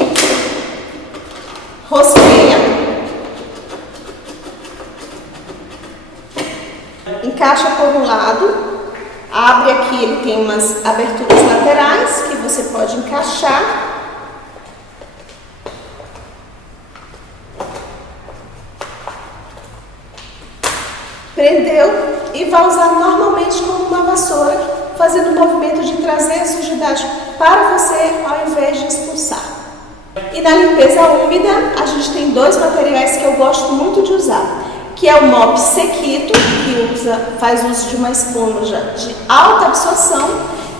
rosqueia, encaixa por um lado, abre aqui, ele tem umas aberturas laterais que você pode encaixar. Prendeu e vai usar normalmente como uma vassoura, fazendo o movimento de trazer a sujidade para você ao invés de expulsar. E na limpeza úmida, a gente tem dois materiais que eu gosto muito de usar, que é o mop sequito, que faz uso de uma esponja de alta absorção,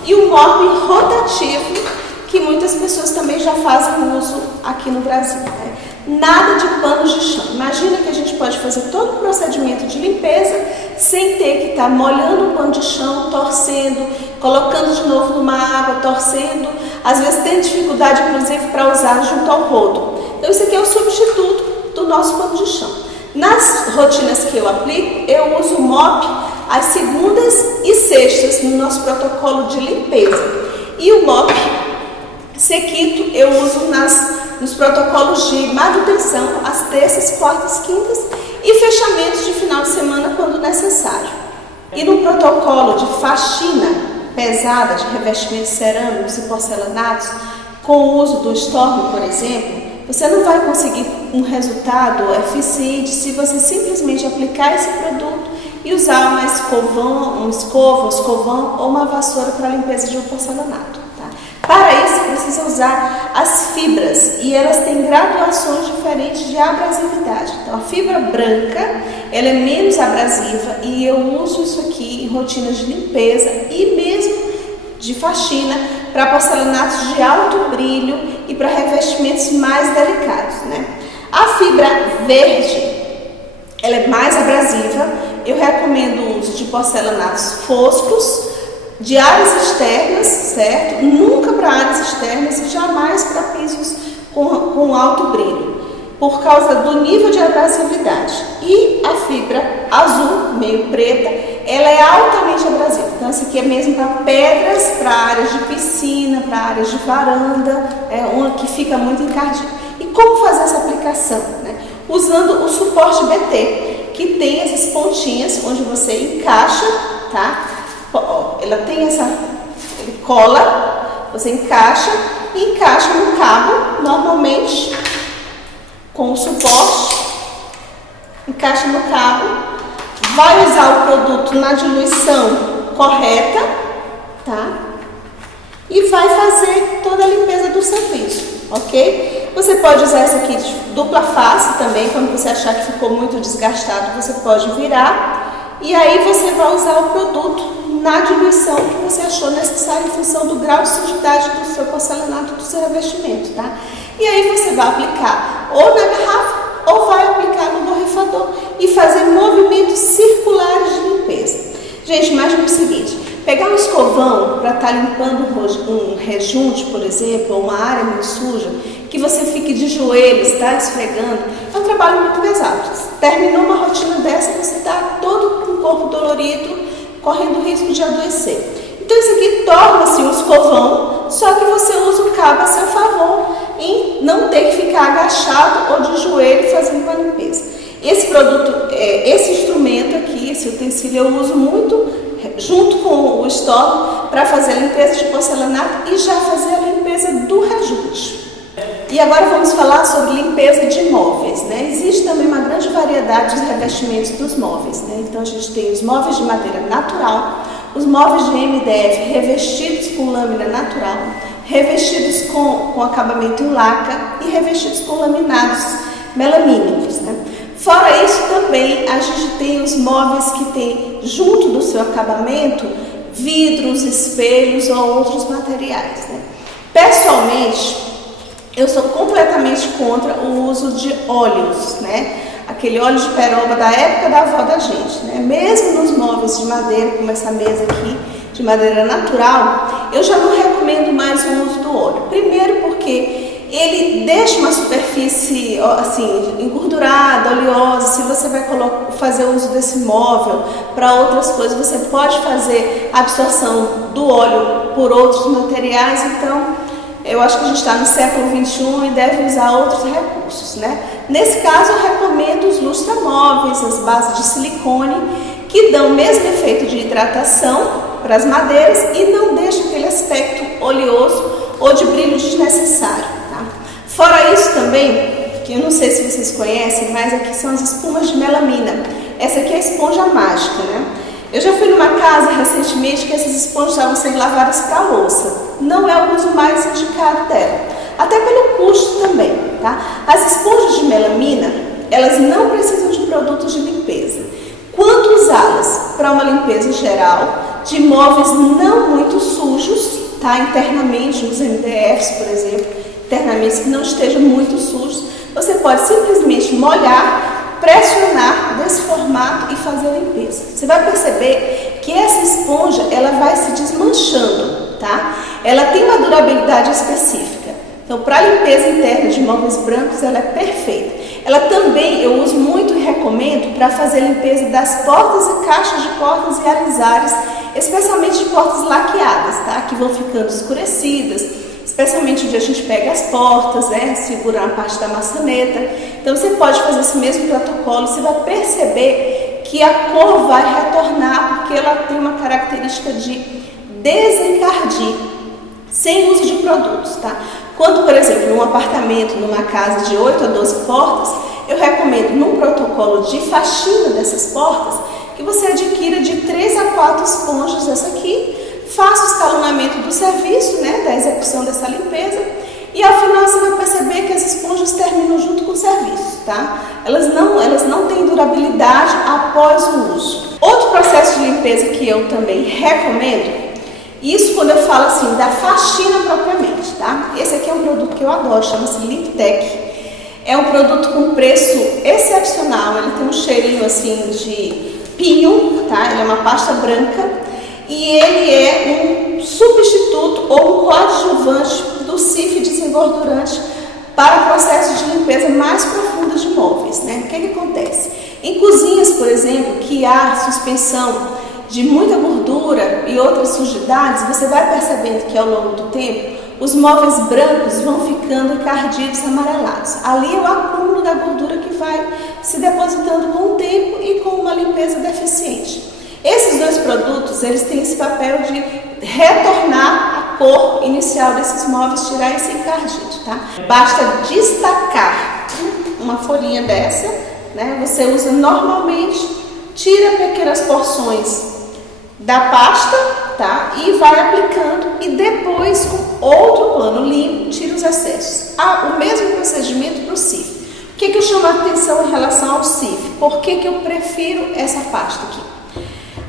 e o mop rotativo, que muitas pessoas também já fazem uso aqui no Brasil, né? Nada de panos de chão. Imagina que a gente pode fazer todo o procedimento de limpeza sem ter que estar molhando o pano de chão, torcendo, colocando de novo numa água, torcendo. Às vezes tem dificuldade, inclusive, para usar junto ao rodo. Então, isso aqui é o substituto do nosso pano de chão. Nas rotinas que eu aplico, eu uso o mop às segundas e sextas no nosso protocolo de limpeza. E o mop sequito eu uso nos protocolos de manutenção às terças, quartas, quintas e fechamentos de final de semana quando necessário. E no protocolo de faxina pesada de revestimentos cerâmicos e porcelanatos, com o uso do Storm, por exemplo, você não vai conseguir um resultado eficiente se você simplesmente aplicar esse produto e usar uma escovão ou uma vassoura para limpeza de um porcelanato. Para isso, precisa usar as fibras e elas têm graduações diferentes de abrasividade. Então, a fibra branca, ela é menos abrasiva e eu uso isso aqui em rotinas de limpeza e mesmo de faxina para porcelanatos de alto brilho e para revestimentos mais delicados, né? A fibra verde, ela é mais abrasiva. Eu recomendo o uso de porcelanatos foscos, de áreas externas, certo? Nunca para áreas externas e jamais para pisos com alto brilho, por causa do nível de abrasividade. E a fibra azul, meio preta, ela é altamente abrasiva. Então, essa aqui é mesmo para pedras, para áreas de piscina, para áreas de varanda, uma que fica muito encardida. E como fazer essa aplicação, né? Usando o suporte BT, que tem essas pontinhas onde você encaixa, tá? Ela tem ele cola, você encaixa e encaixa no cabo, normalmente com o suporte, encaixa no cabo, vai usar o produto na diluição correta, tá? E serviço, ok? Você pode usar essa aqui de dupla face também, quando você achar que ficou muito desgastado, você pode virar e aí você vai usar o produto na diluição que você achou necessária em função do grau de sujidade do seu porcelanato, do seu revestimento, tá? E aí você vai aplicar ou na garrafa ou vai aplicar no borrifador e fazer movimentos circulares de limpeza. Gente, imagina o seguinte, pegar um escovão para estar limpando um rejunte, por exemplo, ou uma área muito suja, que você fique de joelhos, tá, esfregando, é um trabalho muito pesado. Terminou uma rotina dessa, você está todo com o corpo dolorido, correndo o risco de adoecer. Então isso aqui torna-se um escovão, só que você usa o cabo a seu favor em não ter que ficar agachado ou de joelho fazendo uma limpeza. Esse produto, esse instrumento aqui, esse utensílio eu uso muito junto com o estolo para fazer a limpeza de porcelanato e já fazer a limpeza do rejunte. E agora vamos falar sobre limpeza de móveis, né? Existe também uma grande variedade de revestimentos dos móveis, né? Então a gente tem os móveis de madeira natural, os móveis de MDF revestidos com lâmina natural, revestidos com acabamento em laca e revestidos com laminados melamínicos, né? Fora isso também a gente tem os móveis que tem junto do seu acabamento vidros, espelhos ou outros materiais, né? Pessoalmente, eu sou completamente contra o uso de óleos, né? Aquele óleo de peroba da época da avó da gente, né? Mesmo nos móveis de madeira, como essa mesa aqui, de madeira natural, eu já não recomendo mais o uso do óleo. Primeiro porque ele deixa uma superfície assim, engordurada, oleosa. Se você vai fazer uso desse móvel para outras coisas, você pode fazer absorção do óleo por outros materiais, então eu acho que a gente está no século XXI e deve usar outros recursos, né? Nesse caso, eu recomendo os lustramóveis, as bases de silicone, que dão o mesmo efeito de hidratação para as madeiras e não deixam aquele aspecto oleoso ou de brilho desnecessário, tá? Fora isso também, que eu não sei se vocês conhecem, mas aqui são as espumas de melamina. Essa aqui é a esponja mágica, né? Eu já fui numa casa recentemente que essas esponjas estavam sendo lavadas para louça. Não é o uso mais indicado dela, até pelo custo também, tá? As esponjas de melamina, elas não precisam de produtos de limpeza. Quanto usá-las para uma limpeza geral, de móveis não muito sujos, tá? Internamente, os MDFs, por exemplo, internamente que não estejam muito sujos, você pode simplesmente molhar, pressionar desse formato e fazer a limpeza. Você vai perceber que essa esponja ela vai se desmanchando, tá? Ela tem uma durabilidade específica. Então, para limpeza interna de móveis brancos, ela é perfeita. Ela também eu uso muito e recomendo para fazer a limpeza das portas e caixas de portas e alisares, especialmente de portas laqueadas, tá? Que vão ficando escurecidas, especialmente onde a gente pega as portas, né, segura na parte da maçaneta. Então você pode fazer esse mesmo protocolo, você vai perceber que a cor vai retornar, porque ela tem uma característica de desencardir, sem uso de produtos, tá? Quando, por exemplo, num apartamento, numa casa de 8 a 12 portas, eu recomendo, num protocolo de faxina dessas portas, que você adquira de 3 a 4 esponjas dessa aqui, faça o escalonamento do serviço, né, da execução dessa limpeza, e ao final você vai perceber que as esponjas terminam junto com o serviço, tá? Elas não têm durabilidade após o uso. Outro processo de limpeza que eu também recomendo, isso quando eu falo assim da faxina propriamente, tá? Esse aqui é um produto que eu adoro, chama-se Limptec. É um produto com preço excepcional, ele tem um cheirinho assim de pinho, tá? Ele é uma pasta branca. E ele é um substituto ou um coadjuvante do CIF desengordurante para processos de limpeza mais profundos de móveis, né? O que acontece? Em cozinhas, por exemplo, que há suspensão de muita gordura e outras sujidades, você vai percebendo que ao longo do tempo os móveis brancos vão ficando encardidos, amarelados. Ali é o acúmulo da gordura que vai se depositando com o tempo e com uma limpeza deficiente. Esses dois produtos, eles têm esse papel de retornar a cor inicial desses móveis, tirar esse encardido, tá? Basta destacar uma folhinha dessa, né? Você usa normalmente, tira pequenas porções da pasta, tá? E vai aplicando e depois com outro pano limpo, tira os excessos. O mesmo procedimento para o CIF. O que eu chamo a atenção em relação ao CIF? Por que eu prefiro essa pasta aqui?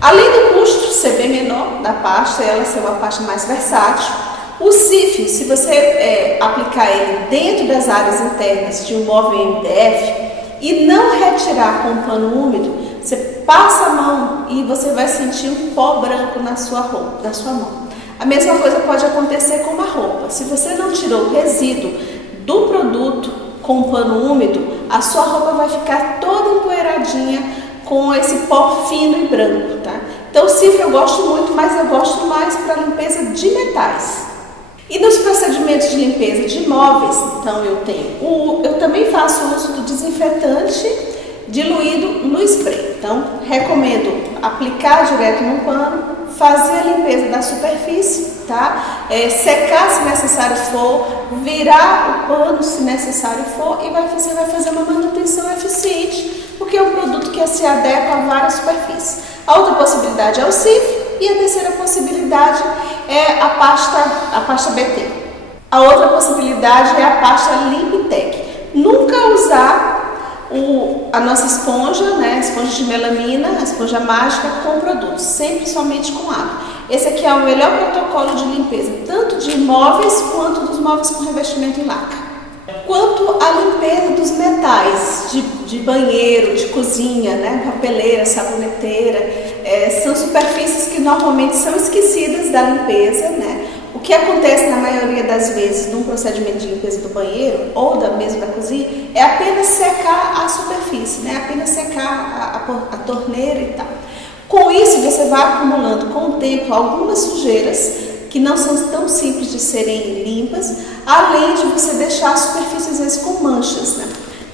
Além do custo ser bem menor da pasta, ela ser uma pasta mais versátil, o CIF, se você aplicar ele dentro das áreas internas de um móvel MDF e não retirar com um pano úmido, você passa a mão e você vai sentir um pó branco na sua roupa, na sua mão. A mesma coisa pode acontecer com uma roupa. Se você não tirou o resíduo do produto com um pano úmido, a sua roupa vai ficar toda empoeiradinha com esse pó fino e branco, tá? Então o CIF eu gosto muito, mas eu gosto mais para limpeza de metais. E nos procedimentos de limpeza de móveis, então eu também faço uso do desinfetante diluído no spray. Então recomendo aplicar direto no pano, fazer a limpeza da superfície, tá? Secar se necessário for, virar o pano se necessário for e você vai fazer uma manutenção eficiente, porque é um produto que se adequa a várias superfícies. A outra possibilidade é o CIF e a terceira possibilidade é a pasta BT. A outra possibilidade é a pasta Limptec. Nunca usar a nossa esponja, né, a esponja de melamina, a esponja mágica com produtos, sempre somente com água. Esse aqui é o melhor protocolo de limpeza, tanto de imóveis quanto dos móveis com revestimento em laca. Quanto à limpeza dos metais, de banheiro, de cozinha, né, papeleira, saboneteira, são superfícies que normalmente são esquecidas da limpeza, né? O que acontece na maioria das vezes num procedimento de limpeza do banheiro ou mesmo da cozinha é apenas secar a superfície, né? Apenas secar a torneira e tal. Com isso você vai acumulando com o tempo algumas sujeiras que não são tão simples de serem limpas, além de você deixar a superfície às vezes com manchas, né?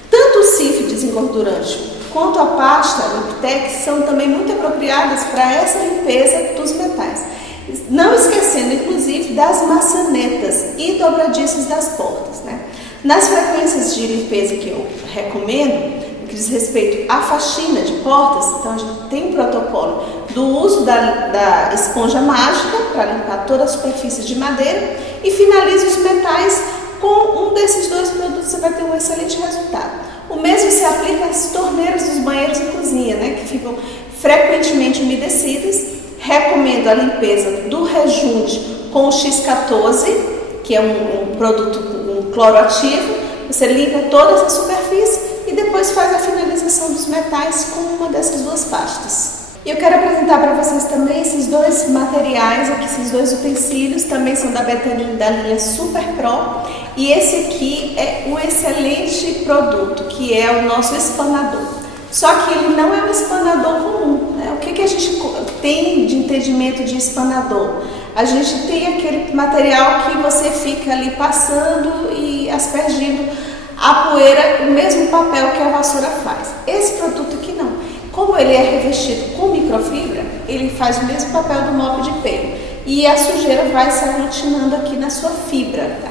Tanto o CIF desengordurante quanto a pasta Limptec são também muito apropriadas para essa limpeza dos metais. Não esquecendo, inclusive, das maçanetas e dobradiças das portas, né? Nas frequências de limpeza que eu recomendo, no que diz respeito à faxina de portas, então a gente tem um protocolo do uso da esponja mágica para limpar toda a superfície de madeira e finaliza os metais com um desses dois produtos, você vai ter um excelente resultado. O mesmo se aplica às torneiras dos banheiros e cozinha, né, que ficam frequentemente umedecidas. Recomendo a limpeza do rejunte com o X14, que é um produto, um cloro ativo. Você limpa toda essa superfície e depois faz a finalização dos metais com uma dessas duas pastas. E eu quero apresentar para vocês também esses dois materiais aqui, esses dois utensílios, também são da Betaline, da linha Super Pro. E esse aqui é um excelente produto, que é o nosso espanador. Só que ele não é um espanador comum, né? O que a gente tem de entendimento de espanador? A gente tem aquele material que você fica ali passando e aspergindo a poeira, o mesmo papel que a vassoura faz. Esse produto aqui não. Como ele é revestido com microfibra, ele faz o mesmo papel do mop de pelo. E a sujeira vai se aglutinando aqui na sua fibra, tá?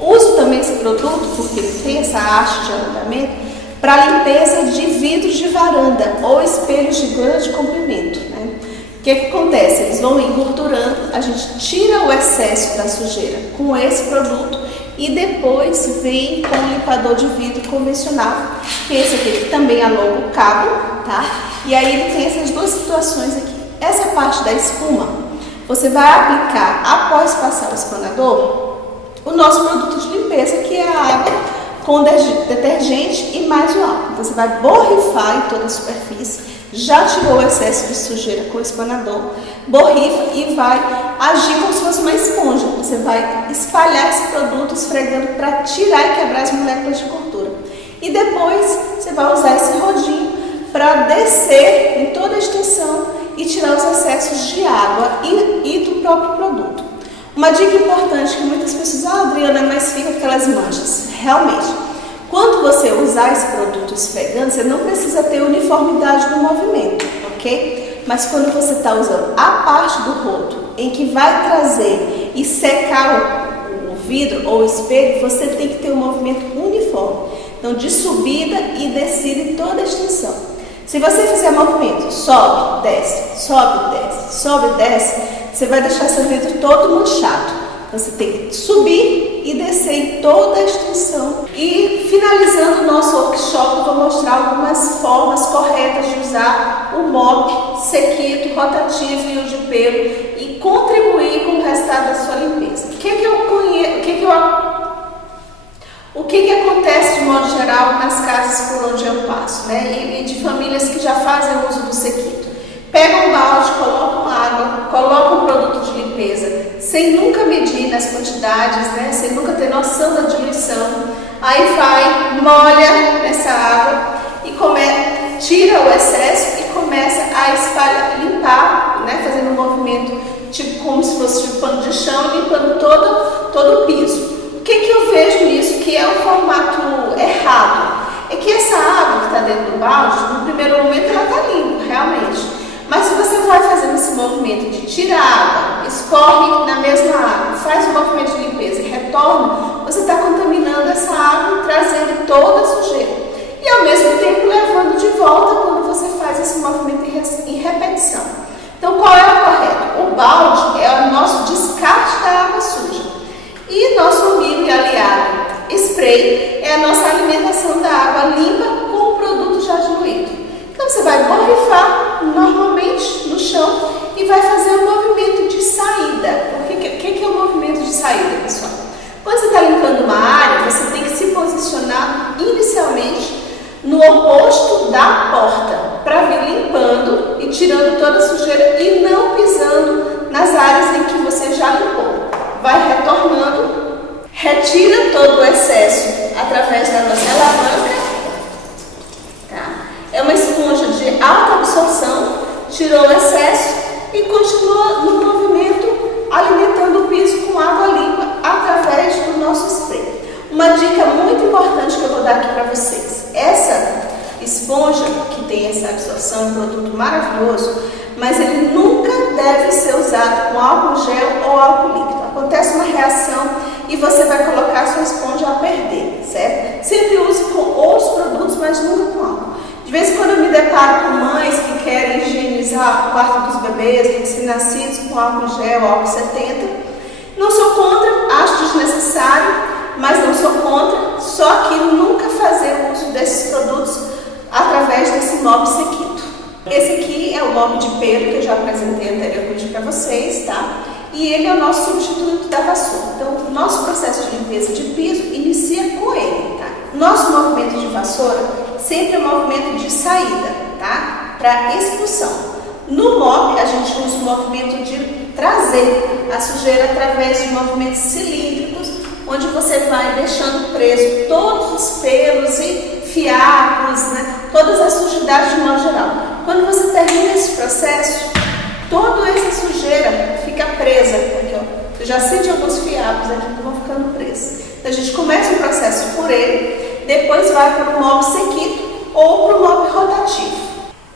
Uso também esse produto porque ele tem essa haste de alongamento para limpeza de vidros de varanda ou espelhos de grande comprimento, né? O que acontece? Eles vão engordurando, a gente tira o excesso da sujeira com esse produto e depois vem com o limpador de vidro convencional, que é esse aqui que também alonga o cabo, tá? E aí ele tem essas duas situações aqui. Essa parte da espuma, você vai aplicar após passar o espanador o nosso produto de limpeza, que é a água com detergente e mais o álcool. Você vai borrifar em toda a superfície, já tirou o excesso de sujeira com o espanador, borrifa e vai agir como se fosse uma esponja. Você vai espalhar esse produto esfregando para tirar e quebrar as moléculas de gordura. E depois você vai usar esse rodinho para descer em toda a extensão e tirar os excessos de água e do próprio produto. Uma dica importante que muitas pessoas, Adriana, mas fica aquelas manchas. Realmente, quando você usar esse produto esfregando, você não precisa ter uniformidade no movimento, ok? Mas quando você está usando a parte do rodo em que vai trazer e secar o vidro ou o espelho, você tem que ter um movimento uniforme. Então, de subida e descida em toda a extensão. Se você fizer movimento, sobe, desce, sobe, desce, você vai deixar seu vidro todo manchado. Você tem que subir e descer em toda a extensão. E finalizando o nosso workshop, eu vou mostrar algumas formas corretas de usar o mop sequito, rotativo e o de pelo e contribuir com o resultado da sua limpeza. O que acontece de modo geral nas casas por onde eu passo, né? E de famílias que já fazem uso do sequito. Pegam um balde, colocam água, colocam um produto de limpeza, sem nunca medir nas quantidades, né? Sem nunca ter noção da diluição. Aí vai, molha nessa água e tira o excesso e começa a espalhar, limpar, né? Fazendo um movimento tipo como se fosse tipo pano de chão, limpando todo o piso. O que eu vejo nisso que é o formato errado? É que essa água que está dentro do balde, no primeiro momento ela está limpa, realmente. Mas se você vai fazendo esse movimento de tirar a água, escorre na mesma água, faz o movimento de limpeza e retorna, você está contaminando essa água, trazendo toda a sujeira. E ao mesmo tempo levando de volta quando você faz esse movimento em repetição. Então qual é o correto? O balde é o nosso descarte da água suja. E nosso amigo e aliado spray é a nossa alimentação da água limpa com o produto já diluído. Então você vai borrifar normalmente no chão e vai fazer um movimento de saída. O que é o movimento de saída, pessoal? Quando você está limpando uma área, você tem que se posicionar inicialmente no oposto da porta, para vir limpando e tirando toda a sujeira e não pisando nas áreas em que você já limpou. Vai retornando, retira todo o excesso através da nossa alavanca. É uma esponja de alta absorção, tirou o excesso e continua no movimento alimentando o piso com água limpa através do nosso spray. Uma dica muito importante que eu vou dar aqui para vocês. Essa esponja que tem essa absorção é um produto maravilhoso, mas ele nunca deve ser usado com álcool gel ou álcool líquido. Acontece uma reação e você vai colocar a sua esponja a perder, certo? Sempre use com outros produtos, mas nunca com álcool. De vez em quando eu me deparo com mães que querem higienizar o quarto dos bebês, recém-nascidos, com álcool gel, álcool 70. Não sou contra, acho desnecessário, mas não sou contra, só que nunca fazer uso desses produtos através desse mop sequito. Esse aqui é o mop de pelo que eu já apresentei anteriormente para vocês, tá? E ele é o nosso substituto da vassoura. Então, o nosso processo de limpeza de piso inicia com ele, tá? Nosso movimento de vassoura sempre é um movimento de saída, tá? Para expulsão. No mop, a gente usa o movimento de trazer a sujeira através de movimentos cilíndricos, onde você vai deixando preso todos os pelos e fiapos, né? Todas as sujidades de modo geral. Quando você termina esse processo, toda essa sujeira fica presa. Aqui, ó. Eu já senti alguns fiapos aqui que vão ficando presos. Então a gente começa o processo por ele, depois vai para o mop sequito ou para o mop rotativo.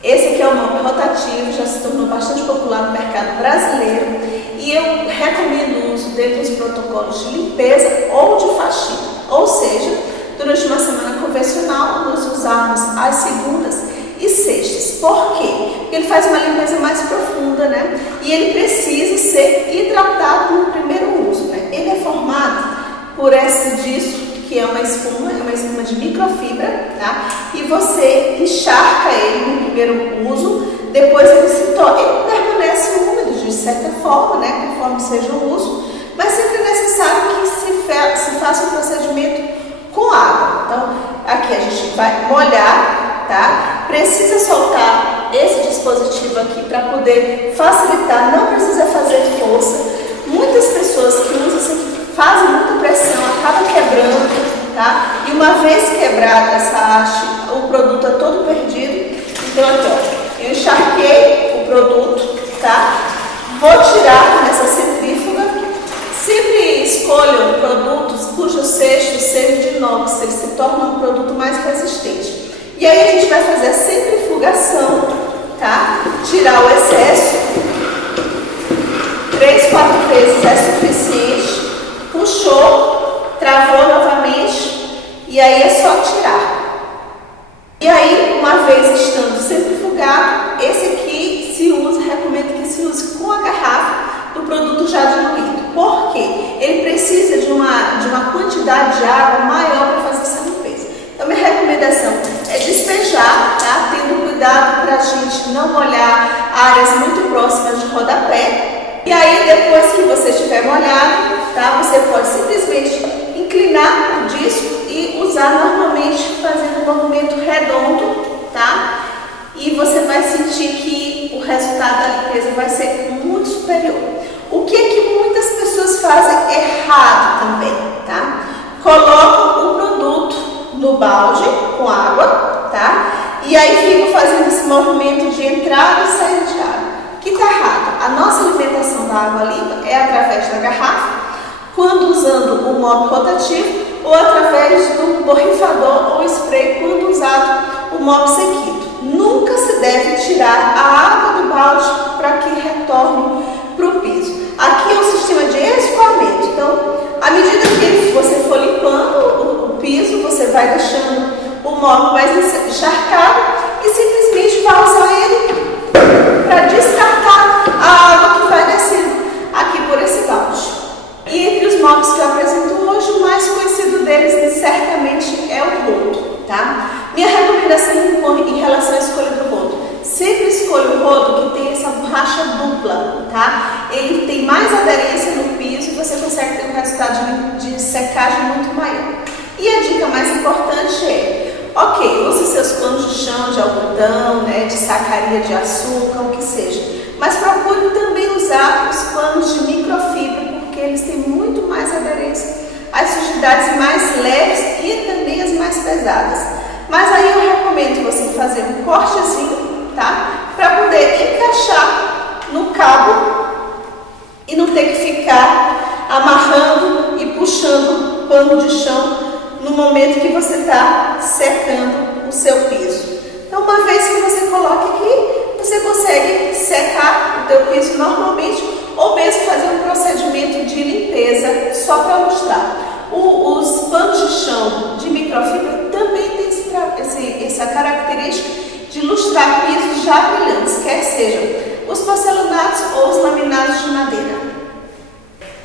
Esse aqui é o mop rotativo, já se tornou bastante popular no mercado brasileiro e eu recomendo o uso dele nos protocolos de limpeza ou de faxina. Ou seja, durante uma semana convencional, nós usarmos as segundas e sextas. Por quê? Porque ele faz uma limpeza mais profunda, né? E ele precisa ser hidratado no primeiro uso, né? Ele é formado por esse disco, que é uma espuma de microfibra, tá? E você encharca ele no primeiro uso, depois ele permanece úmido de certa forma, né? Conforme seja o uso, mas sempre é necessário que se faça um procedimento com água. Então, aqui a gente vai molhar, tá? Precisa soltar esse dispositivo aqui para poder facilitar, não precisa fazer força. Muitas pessoas que usam isso aqui fazem muita pressão, acaba quebrando, tá? E uma vez quebrada essa haste, o produto é todo perdido. Então aqui, ó, eu encharquei o produto, tá? Vou tirar nessa centrífuga. Sempre escolham produtos cujos cestos sejam de inox, eles se tornam um produto mais resistente. E aí a gente vai fazer a centrifugação, tá? Tirar o excesso. 3, 4 vezes é suficiente. Puxou, travou novamente e aí é só tirar. E aí, uma vez estando centrifugado, esse aqui se usa, recomendo que se use com a garrafa do produto já diluído. Por quê? Ele você pode simplesmente inclinar o disco e usar normalmente fazendo um movimento redondo, tá? E você vai sentir que o resultado da limpeza vai ser muito superior. O que é que muitas pessoas fazem errado também, tá? Colocam o produto no balde com água, tá? E aí ficam fazendo esse movimento de entrada e saída de água. O que está errado? A nossa alimentação da água limpa é através da garrafa, quando usando o mop rotativo, ou através do borrifador ou spray, quando usado o mop sequito. Nunca se deve tirar a água do balde para que retorne para o piso. Aqui é um sistema de escoamento. Então, à medida que você for limpando o piso, você vai deixando o mop mais encharcado e simplesmente vai usar ele para descartar a água que vai descendo aqui por esse balde. E entre os mops que eu apresento hoje, o mais conhecido deles certamente é o rodo, tá? Minha recomendação em relação à escolha do rodo: sempre escolha o rodo que tem essa borracha dupla, tá? Ele tem mais aderência no piso e você consegue ter um resultado de secagem muito maior. E a dica mais importante é: ok, use seus panos de chão, de algodão, né, de sacaria de açúcar, o que seja, mas procure também usar os panos de microfibra, porque eles têm muito mais aderência às sujidades mais leves e também as mais pesadas. Mas aí eu recomendo você fazer um cortezinho, tá? Para poder encaixar no cabo e não ter que ficar amarrando e puxando o pano de chão no momento que você está secando o seu piso. Então, uma vez que você coloca aqui, você consegue secar o teu piso normalmente, ou mesmo fazer um procedimento de limpeza só para lustrar. Os panos de chão de microfibra também têm essa característica de lustrar pisos já brilhantes, quer sejam os porcelanatos ou os laminados de madeira.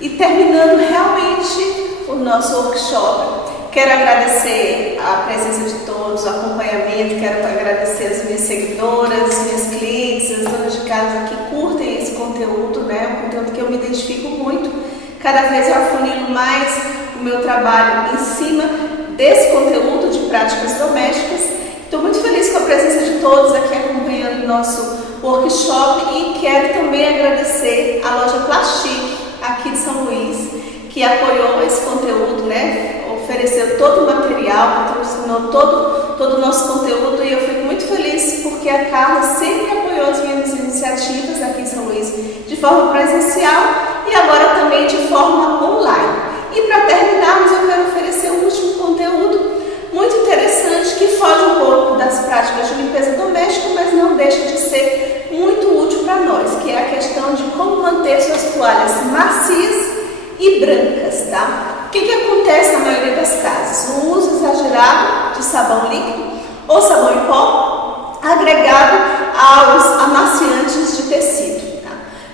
E terminando realmente o nosso workshop, quero agradecer a presença de todos, o acompanhamento, quero agradecer as minhas seguidoras, as minhas clientes, as donas de casa que curtem esse conteúdo, né? Um conteúdo que eu me identifico muito. Cada vez eu afunilo mais o meu trabalho em cima desse conteúdo de práticas domésticas. Estou muito feliz com a presença de todos aqui acompanhando o nosso workshop e quero também agradecer a loja Plastic aqui de São Luís, que apoiou esse conteúdo, né? Ofereceu todo o material, patrocinou todo o nosso conteúdo, e eu fico muito feliz porque a Carla sempre apoiou as minhas iniciativas aqui em São Luís de forma presencial e agora também de forma online. E para terminarmos, eu quero oferecer um último conteúdo muito interessante que foge um pouco das práticas de limpeza doméstica, mas não deixa de ser muito útil para nós, que é a questão de como manter suas toalhas macias e brancas, tá? O que acontece na maioria das casas? O uso exagerado de sabão líquido ou sabão em pó agregado aos amaciantes de tecido, tá?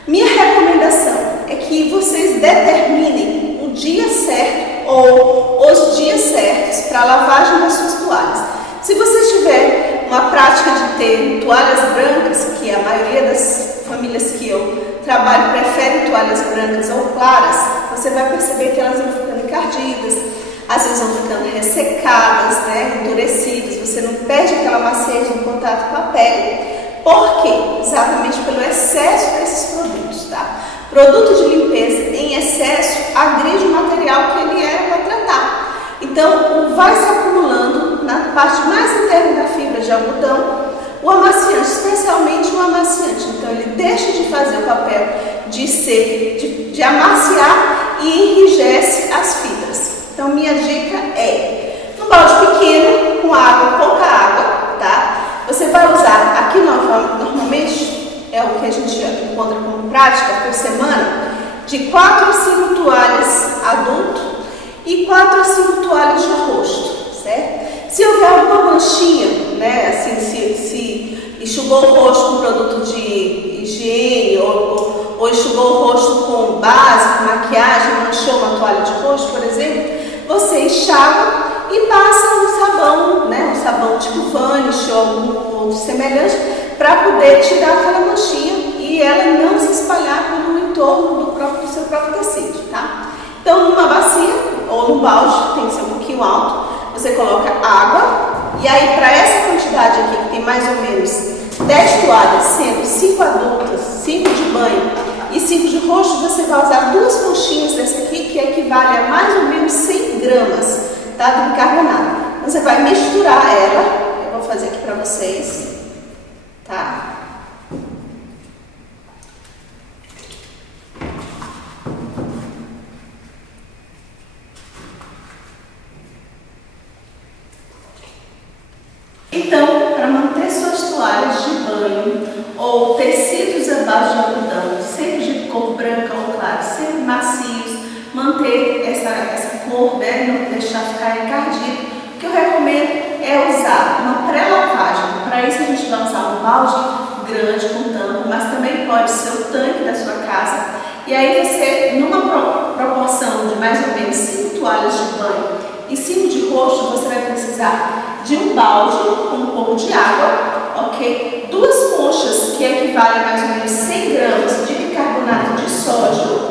Minha recomendação é que vocês determinem o dia certo ou os dias certos para a lavagem das suas toalhas. Se você tiver uma prática de ter toalhas brancas, que a maioria das famílias que eu trabalho prefere toalhas brancas ou claras, você vai perceber que elas vão ficando encardidas, às vezes vão ficando ressecadas, né, endurecidas, você não perde aquela maciez no contato com a pele. Por quê? Exatamente pelo excesso desses produtos, tá? Produto de limpeza em excesso agride o material que ele era para tratar. Então, vai se acumulando na parte mais interna da fibra de algodão o amaciante, especialmente o amaciante. Então, ele deixa de fazer o papel de amaciar e enrijece as fibras. Então, minha dica é, no balde pequeno, com água, pouca água, tá? Você vai usar, aqui normalmente, é o que a gente encontra como prática por semana, de 4 a 5 toalhas adulto e 4 a 5 toalhas de rosto, certo? Se houver alguma manchinha, né, assim, se enxugou o rosto com produto de higiene ou enxugou o rosto com base, com maquiagem, manchou uma toalha de rosto, por exemplo, você enxaga e passa um sabão, né, um sabão tipo Vanish ou algum outro semelhante, para poder tirar aquela manchinha e ela não se espalhar pelo entorno do seu próprio tecido, tá? Então, Então, numa bacia ou num balde, tem que ser um pouquinho alto, você coloca água, e aí para essa quantidade aqui, que tem mais ou menos 10 toalhas, sendo 5 adultas, 5 de banho e 5 de rosto, você vai usar 2 conchinhas dessa aqui, que equivale a mais ou menos 100 gramas, tá, do bicarbonato. Você vai misturar ela, eu vou fazer aqui para vocês, tá? Então, para manter suas toalhas de banho ou tecidos à base de algodão, sempre de cor branca ou clara, sempre macios, manter essa cor, né, não deixar ficar encardido, o que eu recomendo é usar uma pré-lavagem. Para isso a gente vai usar um balde grande com tampa, mas também pode ser o tanque da sua casa. E aí você, numa proporção de mais ou menos 5 toalhas de banho e 5 de rosto, você vai precisar de um balde com um pouco de água, ok? 2 conchas, que equivalem a mais ou menos 100 gramas de bicarbonato de sódio.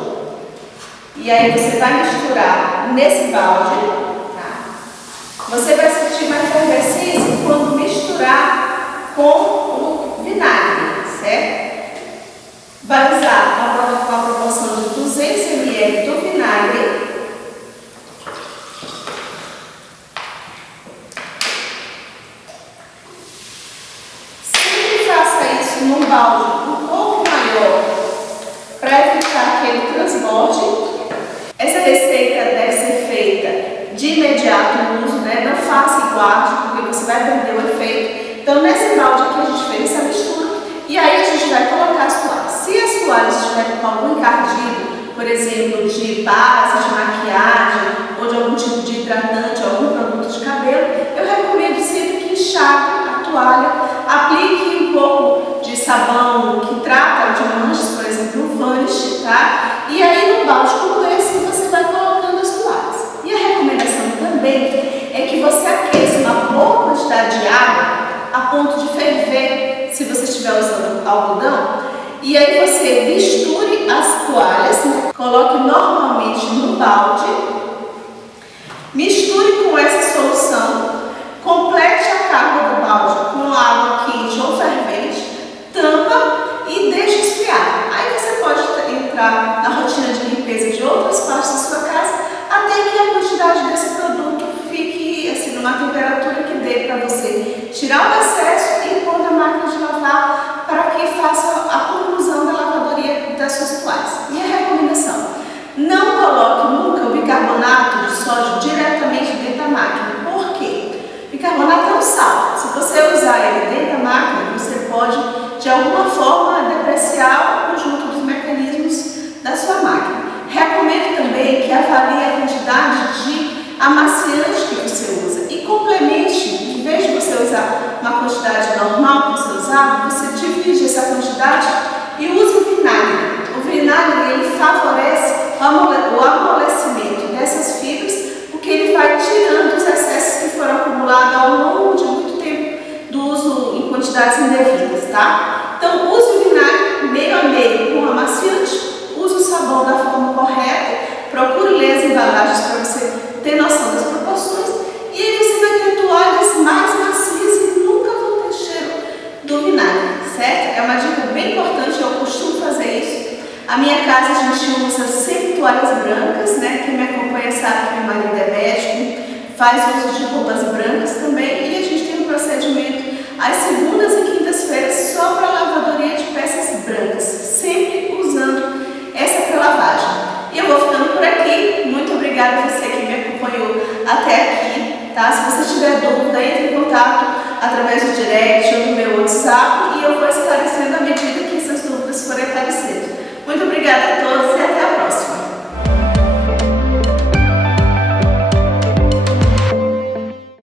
E aí você vai misturar nesse balde, tá? Você vai sentir uma efervescência quando misturar com o vinagre, certo? Vai usar uma proporção de 200 ml do vinagre. Num balde um pouco maior para evitar que ele transborde. Essa receita deve ser feita de imediato no uso, né? Não faça e guarde, porque você vai perder o efeito. Então, nesse balde aqui a gente fez essa mistura e aí a gente vai colocar as toalhas. Se as toalhas estiverem com algum encardido, por exemplo, de base, de maquiagem ou de algum tipo de hidratante, algum produto de cabelo, eu recomendo sempre que enxague a toalha, aplique um pouco de sabão que trata de manchas, por exemplo, o Vanish, tá? E aí no balde como esse você vai colocando as toalhas. E a recomendação também é que você aqueça uma boa quantidade de água a ponto de ferver, se você estiver usando algodão. E aí você misture as toalhas, né? Coloque normalmente no balde, misture com essa solução, complete a carga do balde com água quente ou fervente, tampa e deixe esfriar. Aí você pode entrar na rotina de limpeza de outras partes da sua casa até que a quantidade desse produto fique assim, numa temperatura que dê para você tirar o excesso e pôr na máquina de lavar para que faça a conclusão da lavadoria das suas toalhas. Minha recomendação: não coloque nunca o bicarbonato de sódio diretamente dentro da máquina. Por quê? Bicarbonato é um sal. Se você usar ele dentro da máquina, você pode de alguma forma depreciar o conjunto dos mecanismos da sua máquina. Recomendo também que avalie a quantidade de amaciante que você usa e complemente, em vez de você usar uma quantidade normal que você usava, você divide essa quantidade e use o vinagre. O vinagre ele favorece o amolecimento dessas fibras, porque ele vai tirando os excessos que foram acumulados ao longo de muito tempo do uso em quantidades indevidas, tá? Então, use o vinagre meio a meio com amaciante, use o sabão da forma correta, procure ler as embalagens para você ter noção das proporções, e aí você vai ter toalhas mais macias e nunca vão ter cheiro do vinagre, certo? É uma dica bem importante, eu costumo fazer isso. A minha casa a gente usa sempre toalhas brancas, né? Quem me acompanha sabe que meu marido é médico, faz uso de roupas brancas também, e a gente tem um procedimento às segundas e quintas-feiras só para lavadoria de peças brancas, sempre usando essa pré-lavagem. E eu vou ficando por aqui. Muito obrigada a você que me acompanhou até aqui, tá? Se você tiver dúvida, entre em contato através do direct ou do meu WhatsApp e eu vou esclarecendo à medida que essas dúvidas forem aparecendo. Muito obrigada.